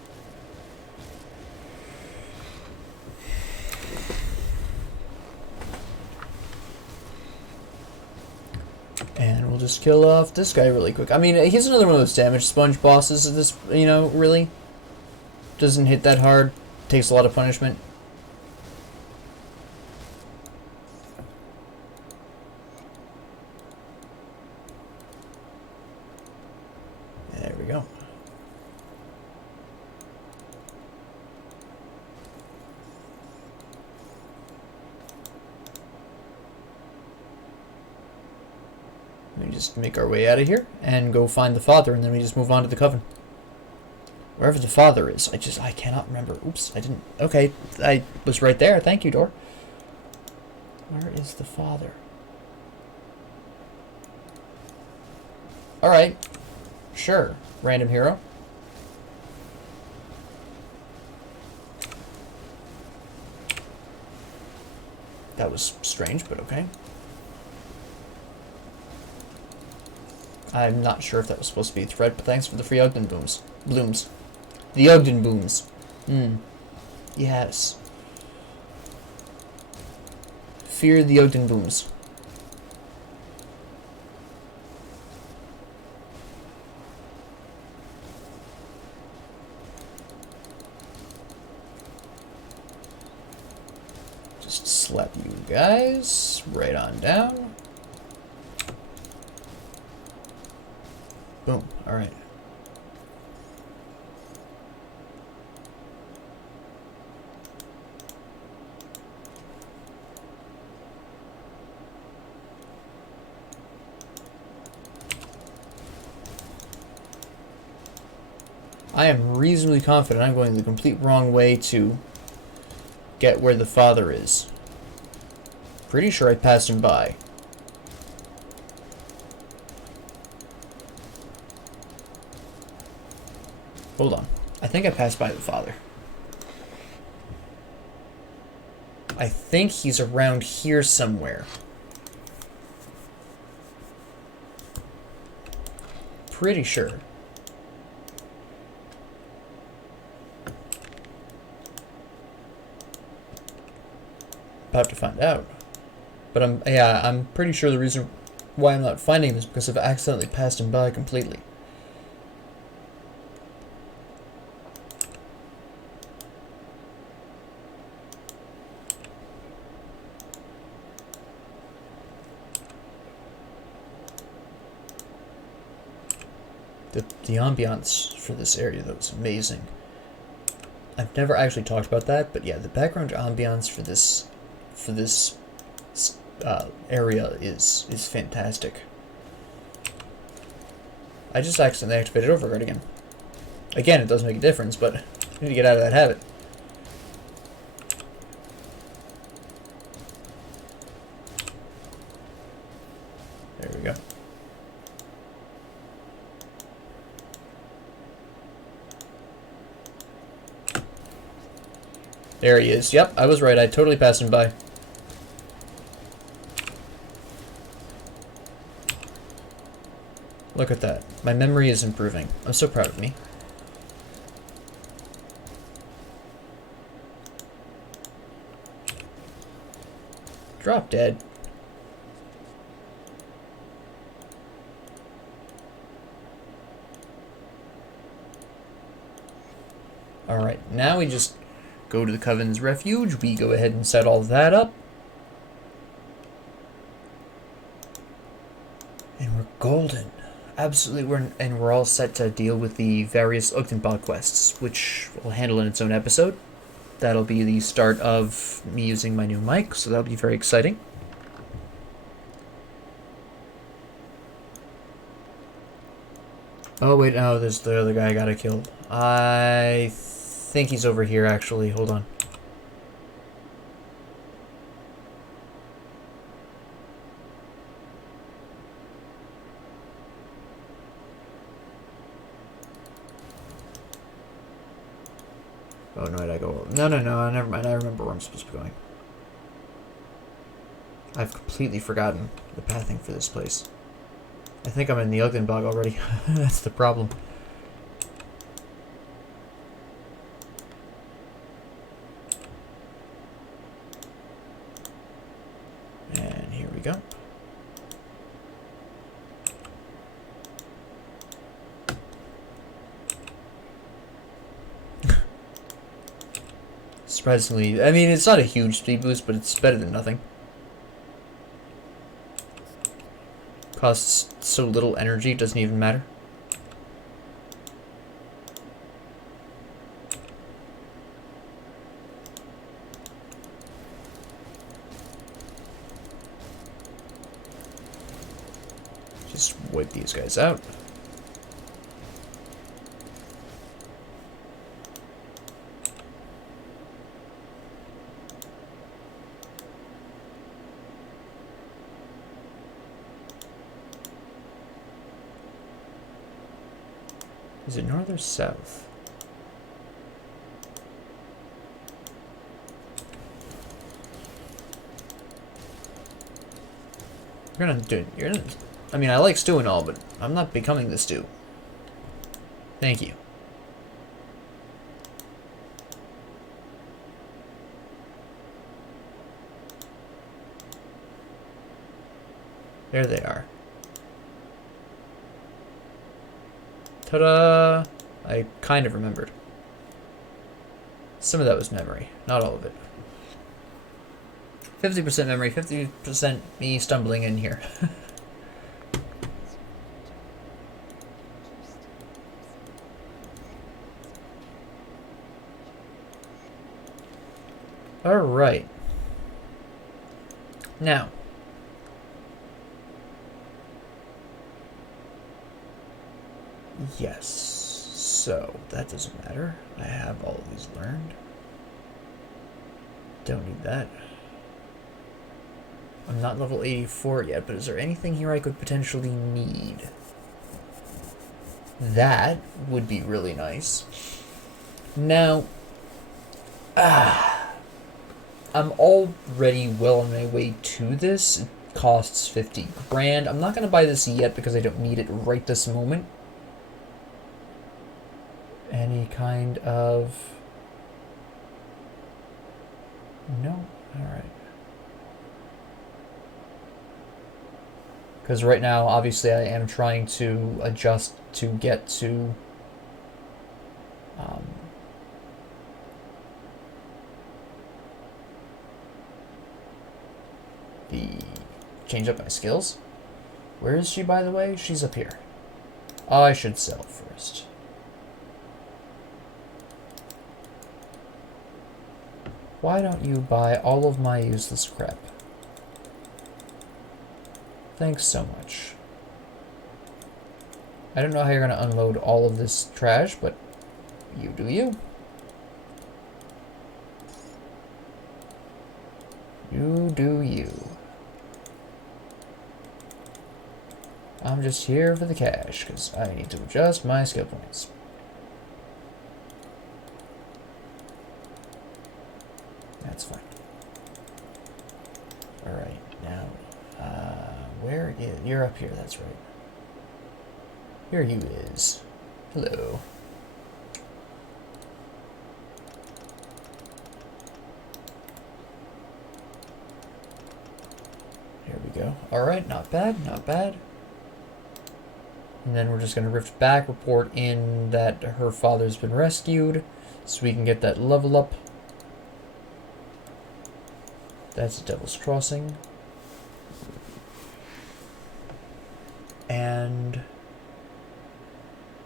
And we'll just kill off this guy really quick. I mean, he's another one of those damage sponge bosses. This, you know, really doesn't hit that hard. Takes a lot of punishment. There we go. We just make our way out of here and go find the father, and then we just move on to the coven. Wherever the father is. I cannot remember. Oops, I didn't. Okay, I was right there. Thank you, door. Where is the father? Alright. Sure. Random hero. That was strange, but okay. I'm not sure if that was supposed to be a threat, but thanks for the free Ogden blooms. The Ogden booms. Yes. Fear the Ogden booms. Just slap you guys right on down. Boom. Alright. I am reasonably confident I'm going the complete wrong way to get where the father is. Pretty sure I passed him by. Hold on. I think I passed by the father. I think he's around here somewhere. Pretty sure. About to find out. But I'm pretty sure the reason why I'm not finding him is because I've accidentally passed him by completely. The ambiance for this area, though, is amazing. I've never actually talked about that, but yeah, the background ambiance for this area is fantastic. I just accidentally activated override again. Again, it does make a difference, but I need to get out of that habit. There we go. There he is. Yep, I was right. I totally passed him by. Look at that. My memory is improving. I'm so proud of me. Drop dead. Alright, now we just go to the Coven's Refuge. We go ahead and set all that up. And we're golden. Absolutely, we're all set to deal with the various Ogdenbog quests, which we'll handle in its own episode. That'll be the start of me using my new mic, so that'll be very exciting. Oh wait, no, there's the other guy I gotta kill. I think he's over here, actually. Hold on. Oh, no, wait, I go... No, never mind. I remember where I'm supposed to be going. I've completely forgotten the pathing for this place. I think I'm in the Ogdenbog already. That's the problem. And here we go. Surprisingly, I mean, it's not a huge speed boost, but it's better than nothing. Costs so little energy, it doesn't even matter. Just wipe these guys out. Is it north or south? You're gonna do it. I mean, I like stew and all, but I'm not becoming the stew. Thank you. There they are. Ta-da! I kind of remembered. Some of that was memory, not all of it. 50% memory, 50% me stumbling in here. Alright. Now. Yes. So, that doesn't matter. I have all of these learned. Don't need that. I'm not level 84 yet, but is there anything here I could potentially need? That would be really nice. Now, I'm already well on my way to this. It costs 50 grand. I'm not going to buy this yet because I don't need it right this moment. Any kind of... No? Alright. Because right now, obviously, I am trying to adjust to get to... change up my skills. Where is she, by the way? She's up here. Oh, I should sell first. Why don't you buy all of my useless crap? Thanks so much. I don't know how you're going to unload all of this trash, but you do you. You do you. I'm just here for the cash, because I need to adjust my skill points. That's fine. Alright, now, where is... You're up here, that's right. Here you is. Hello. Here we go. Alright, not bad, not bad. And then we're just going to rift back, report in that her father's been rescued, so we can get that level up. That's Devil's Crossing. And...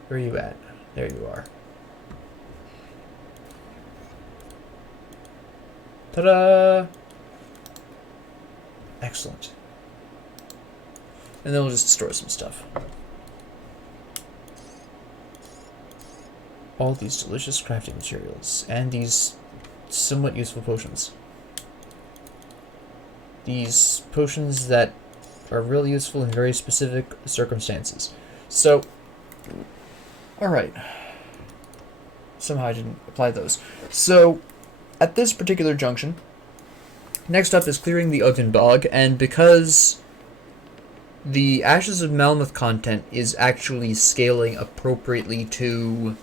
where are you at? There you are. Ta-da! Excellent. And then we'll just store some stuff. All these delicious crafting materials, and these somewhat useful potions. These potions that are really useful in very specific circumstances. So, alright. Somehow I didn't apply those. So, at this particular junction, next up is clearing the oven bog, and because the Ashes of Malmouth content is actually scaling appropriately to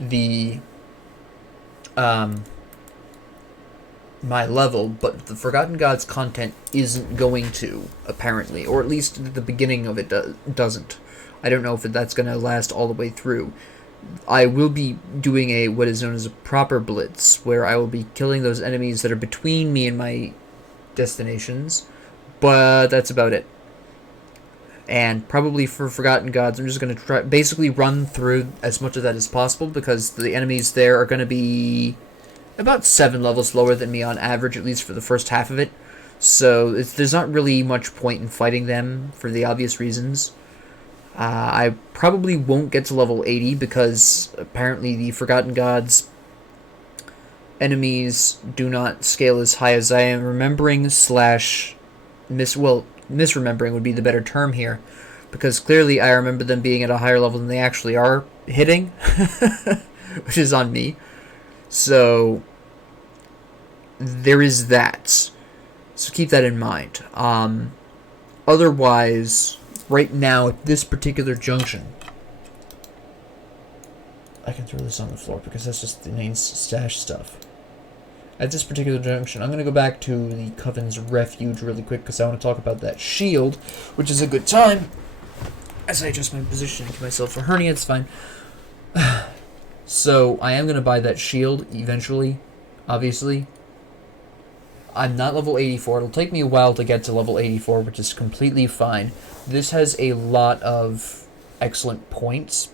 the my level, but the Forgotten Gods content isn't going to, apparently, or at least at the beginning of it doesn't. I don't know if that's going to last all the way through. I will be doing a what is known as a proper blitz, where I will be killing those enemies that are between me and my destinations, but that's about it. And probably for Forgotten Gods, I'm just going to try basically run through as much of that as possible, because the enemies there are going to be about 7 levels lower than me on average, at least for the first half of it. So there's not really much point in fighting them for the obvious reasons. I probably won't get to level 80 because apparently the Forgotten Gods enemies do not scale as high as I am remembering / misremembering would be the better term here. because clearly I remember them being at a higher level than they actually are hitting, which is on me. So there is that. So keep that in mind. Otherwise, right now at this particular junction, I can throw this on the floor because that's just the main stash stuff. At this particular junction, I'm going to go back to the Coven's Refuge really quick because I want to talk about that shield, which is a good time. As I adjust my position to myself for hernia, it's fine. So, I am going to buy that shield eventually, obviously. I'm not level 84. It'll take me a while to get to level 84, which is completely fine. This has a lot of excellent points.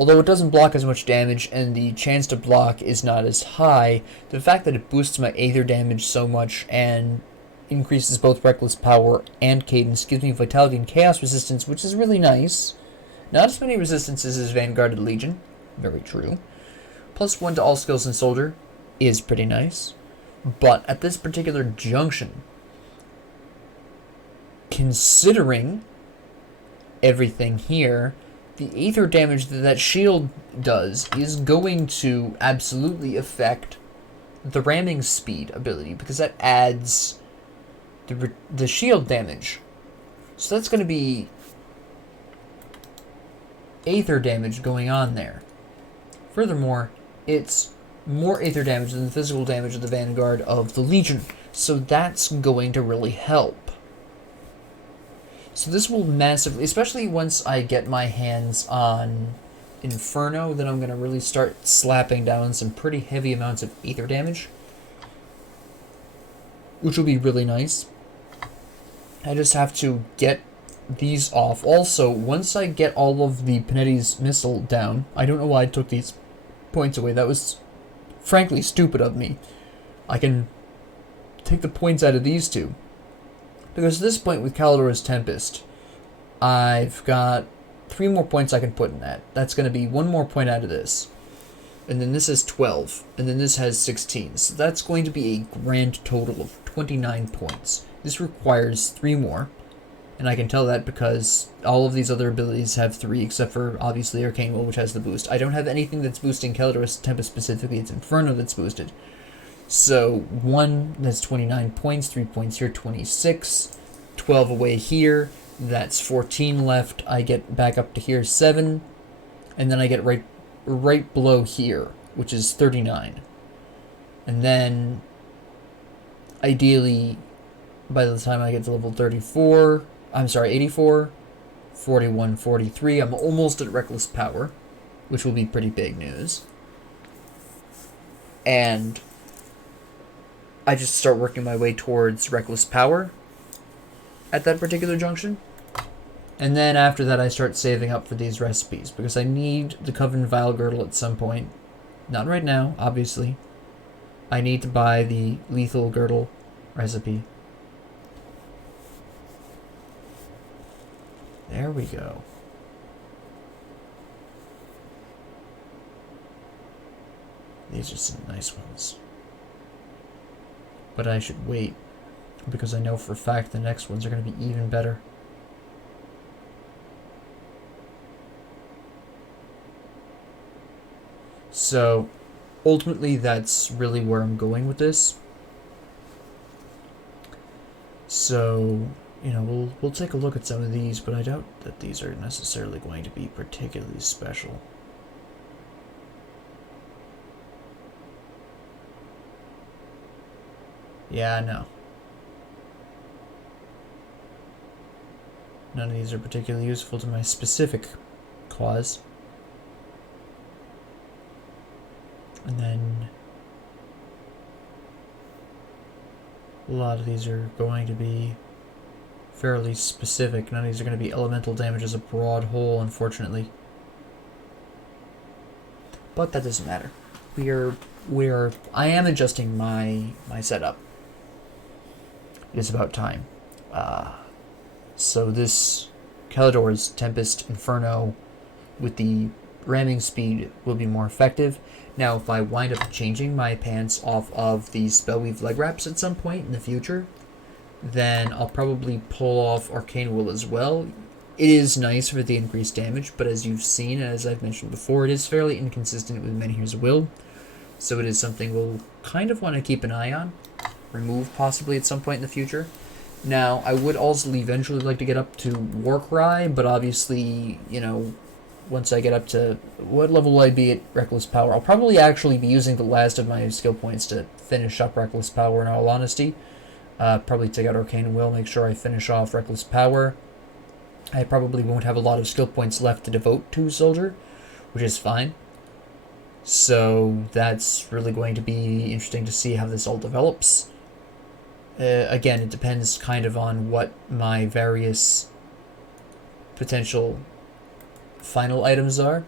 Although it doesn't block as much damage and the chance to block is not as high, the fact that it boosts my Aether damage so much and increases both Reckless Power and Cadence gives me Vitality and Chaos Resistance, which is really nice. Not as many resistances as Vanguarded Legion. Very true. +1 to all skills and Soldier is pretty nice. But at this particular junction, considering everything here, the Aether damage that shield does is going to absolutely affect the ramming speed ability, because that adds the shield damage. So that's going to be Aether damage going on there. Furthermore, it's more Aether damage than the physical damage of the Vanguard of the Legion, so that's going to really help. So this will massively, especially once I get my hands on Inferno, then I'm going to really start slapping down some pretty heavy amounts of Aether damage, which will be really nice. I just have to get these off. Also, once I get all of the Panetti's missile down, I don't know why I took these points away. That was frankly stupid of me. I can take the points out of these two. Because at this point with Callidor's Tempest, I've got 3 more points I can put in that. That's going to be 1 more point out of this. And then this is 12. And then this has 16. So that's going to be a grand total of 29 points. This requires 3 more. And I can tell that because all of these other abilities have 3, except for, obviously, Arcane Will, which has the boost. I don't have anything that's boosting Callidor's Tempest specifically. It's Inferno that's boosted. So, 1, that's 29 points, 3 points here, 26, 12 away here, that's 14 left, I get back up to here, 7, and then I get right below here, which is 39. And then, ideally, by the time I get to level 84, 41, 43, I'm almost at Reckless Power, which will be pretty big news. And I just start working my way towards Reckless Power at that particular junction. And then after that I start saving up for these recipes, because I need the Coven Vile Girdle at some point. Not right now, obviously. I need to buy the Lethal Girdle recipe. There we go. These are some nice ones. But I should wait, because I know for a fact the next ones are going to be even better. So, ultimately, that's really where I'm going with this. So, you know, we'll take a look at some of these, but I doubt that these are necessarily going to be particularly special. Yeah, no. None of these are particularly useful to my specific cause. And then a lot of these are going to be fairly specific. None of these are going to be elemental damage as a broad whole, unfortunately. But that doesn't matter. I am adjusting my setup. It is about time. So this Callidor's Tempest Inferno with the ramming speed will be more effective. Now, if I wind up changing my pants off of the Spellweave leg wraps at some point in the future, then I'll probably pull off Arcane Will as well. It is nice for the increased damage, but as you've seen, and as I've mentioned before, it is fairly inconsistent with Menhir's Will, so it is something we'll kind of want to keep an eye on, remove possibly at some point in the future. Now, I would also eventually like to get up to Warcry, but obviously, once I get up to... What level will I be at Reckless Power? I'll probably actually be using the last of my skill points to finish up Reckless Power, in all honesty. Probably take out Arcane Will, make sure I finish off Reckless Power. I probably won't have a lot of skill points left to devote to Soldier, which is fine. So that's really going to be interesting to see how this all develops. Again, it depends kind of on what my various potential final items are.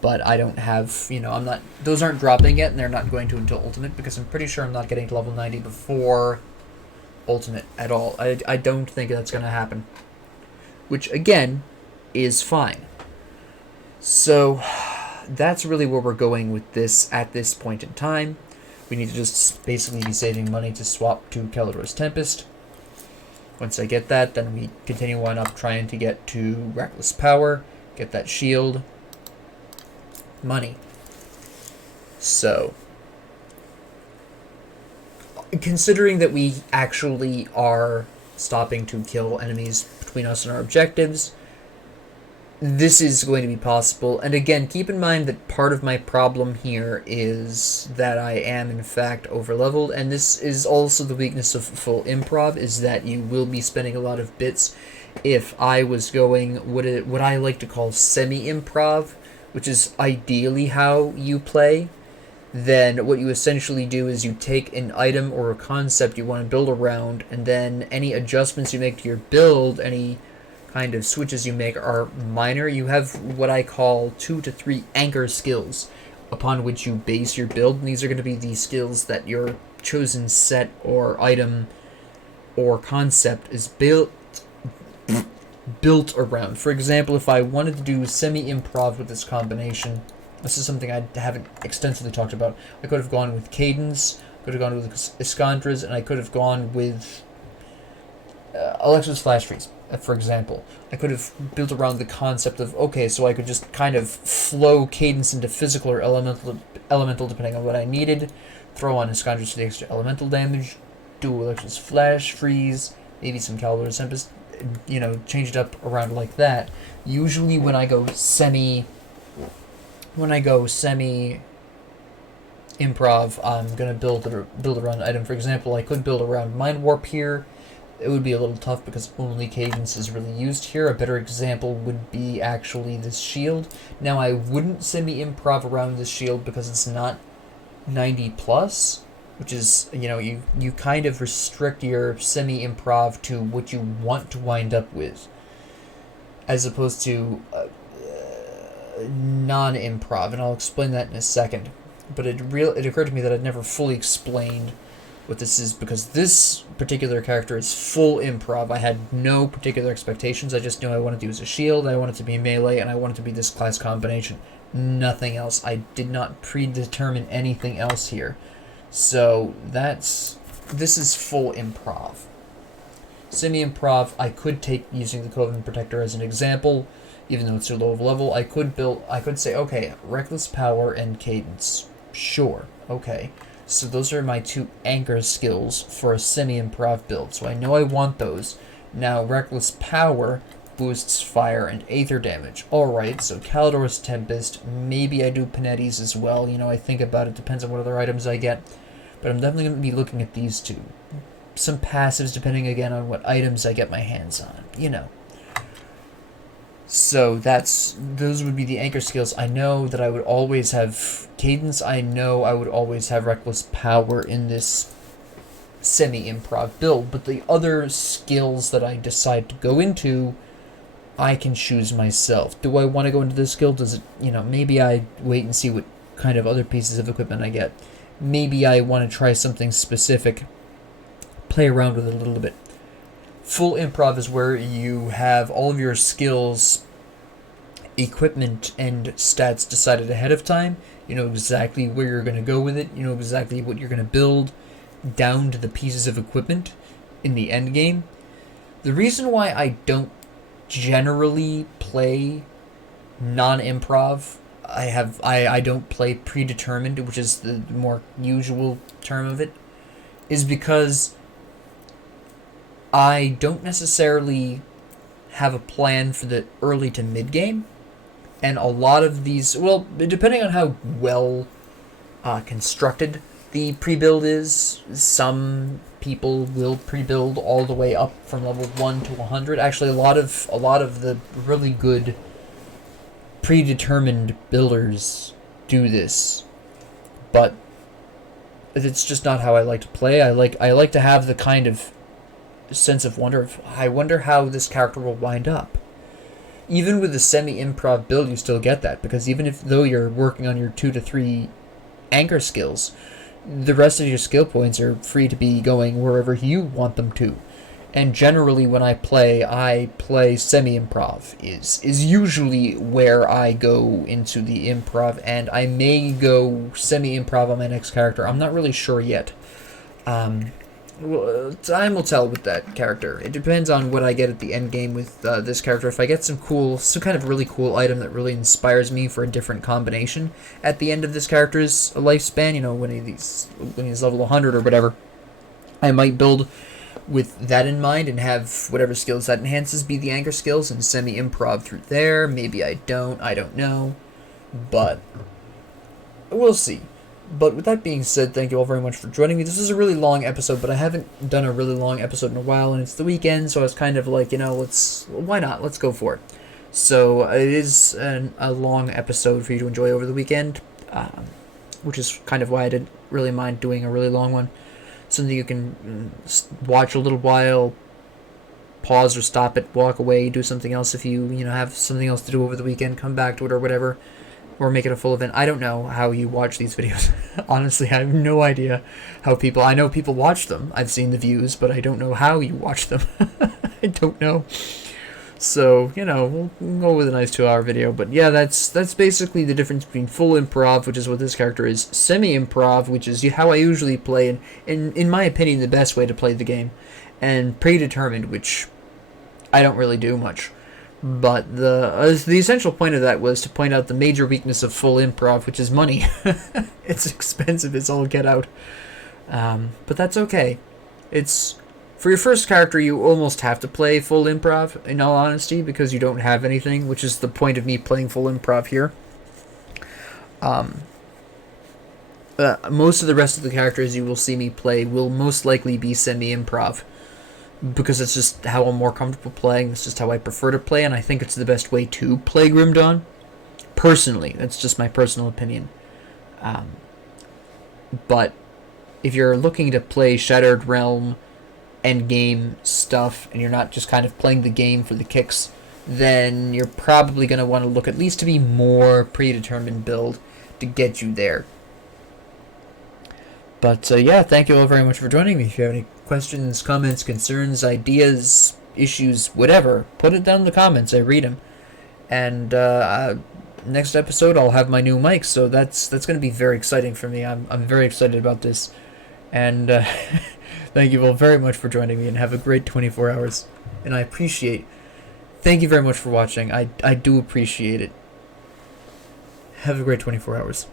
But I don't have, I'm not... Those aren't dropping yet, and they're not going to until Ultimate, because I'm pretty sure I'm not getting to level 90 before Ultimate at all. I don't think that's going to happen. Which, again, is fine. So, that's really where we're going with this at this point in time. We need to just basically be saving money to swap to Callidor's Tempest. Once I get that, then we continue on up trying to get to Reckless Power, get that shield, money. So, considering that we actually are stopping to kill enemies between us and our objectives, this is going to be possible. And again, keep in mind that part of my problem here is that I am in fact overleveled, and this is also the weakness of full improv, is that you will be spending a lot of bits. If I was going what I like to call semi-improv, which is ideally how you play, then what you essentially do is you take an item or a concept you want to build around, and then any adjustments you make to your build, any kind of switches you make are minor. You have what I call 2 to 3 anchor skills upon which you base your build, and these are going to be the skills that your chosen set or item or concept is built around. For example, if I wanted to do semi-improv with this combination, this is something I haven't extensively talked about. I could have gone with Cadence, could have gone with Iskandras, and I could have gone with Alexa's Flash Freeze, for example. I could have built around the concept of, okay, so I could just kind of flow Cadence into physical or elemental depending on what I needed, throw on Iskandras for the extra elemental damage, do Alexa's Flash Freeze, maybe some Callidor's Tempest, change it up around like that. Usually when I go semi improv, I'm gonna build around an item. For example, I could build around Mind Warp here. It would be a little tough because only Cadence is really used here. A better example would be actually this shield. Now, I wouldn't semi-improv around this shield because it's not 90 plus, which is, you kind of restrict your semi-improv to what you want to wind up with, as opposed to non-improv, and I'll explain that in a second. But it occurred to me that I'd never fully explained what this is, because this particular character is full improv. I had no particular expectations. I just knew I wanted to use a shield, I wanted to be melee, and I wanted to be this class combination. Nothing else. I did not predetermine anything else here. So this is full improv. Semi-improv, I could take using the Covenant Protector as an example, even though it's a low of level. I could say, okay, Reckless Power and Cadence. Sure, okay. So those are my 2 anchor skills for a semi-improv build. So I know I want those. Now, Reckless Power boosts fire and aether damage. Alright, so Callidor's Tempest. Maybe I do Panetti's as well. I think about it. Depends on what other items I get. But I'm definitely going to be looking at these 2. Some passives depending, again, on what items I get my hands on. So those would be the anchor skills. I know that I would always have Cadence. I know I would always have Reckless Power in this semi-improv build. But the other skills that I decide to go into, I can choose myself. Do I want to go into this skill? Does it, maybe I wait and see what kind of other pieces of equipment I get. Maybe I want to try something specific, play around with it a little bit. Full improv is where you have all of your skills, equipment, and stats decided ahead of time. You know exactly where you're going to go with it. You know exactly what you're going to build, down to the pieces of equipment. in the end game. The reason why I don't generally play non-improv, I don't play predetermined, which is the more usual term of it, is because I don't necessarily have a plan for the early to mid game, and a lot of these, well, depending on how well constructed the pre-build is, some people will pre-build all the way up from level 1 to 100. Actually, a lot of the really good predetermined builders do this, but it's just not how I like to play. I like to have the kind of sense of wonder of, I wonder how this character will wind up. Even with the semi-improv build, you still get that, because even if though you're working on your 2 to 3 anchor skills, the rest of your skill points are free to be going wherever you want them to. And generally when I play semi-improv is usually where I go into the improv, and I may go semi-improv on my next character. I'm not really sure yet. Well, time will tell with that character. It depends on what I get at the end game with this character. If I get some kind of really cool item that really inspires me for a different combination at the end of this character's lifespan, when he's level 100 or whatever, I might build with that in mind and have whatever skills that enhances be the anchor skills and semi-improv through there. Maybe I don't know, but we'll see. But with that being said, thank you all very much for joining me. This is a really long episode, but I haven't done a really long episode in a while, and it's the weekend, so I was kind of like, why not? Let's go for it. So it is a long episode for you to enjoy over the weekend, which is kind of why I didn't really mind doing a really long one. Something you can watch a little while, pause or stop it, walk away, do something else if you have something else to do over the weekend, come back to it or whatever. Or make it a full event. I don't know how you watch these videos. Honestly, I have no idea how I know people watch them. I've seen the views, but I don't know how you watch them. I don't know. So, we'll go with a nice 2-hour video. But yeah, that's basically the difference between full improv, which is what this character is, semi-improv, which is how I usually play, and in my opinion, the best way to play the game, and predetermined, which I don't really do much. But the essential point of that was to point out the major weakness of full improv, which is money. It's expensive as all get out. But that's okay. For your first character, you almost have to play full improv, in all honesty, because you don't have anything, which is the point of me playing full improv here. Most of the rest of the characters you will see me play will most likely be semi-improv, because it's just how I'm more comfortable playing. It's just how I prefer to play, and I think it's the best way to play Grim Dawn. Personally, that's just my personal opinion. But if you're looking to play Shattered Realm endgame stuff, and you're not just kind of playing the game for the kicks, then you're probably going to want to look at least to be more predetermined build to get you there. But yeah, thank you all very much for joining me. If you have any questions, comments, concerns, ideas, issues, whatever, put it down in the comments. I read them. And next episode, I'll have my new mic, so that's going to be very exciting for me. I'm very excited about this. And thank you all very much for joining me, and have a great 24 hours. And I appreciate. Thank you very much for watching. I do appreciate it. Have a great 24 hours.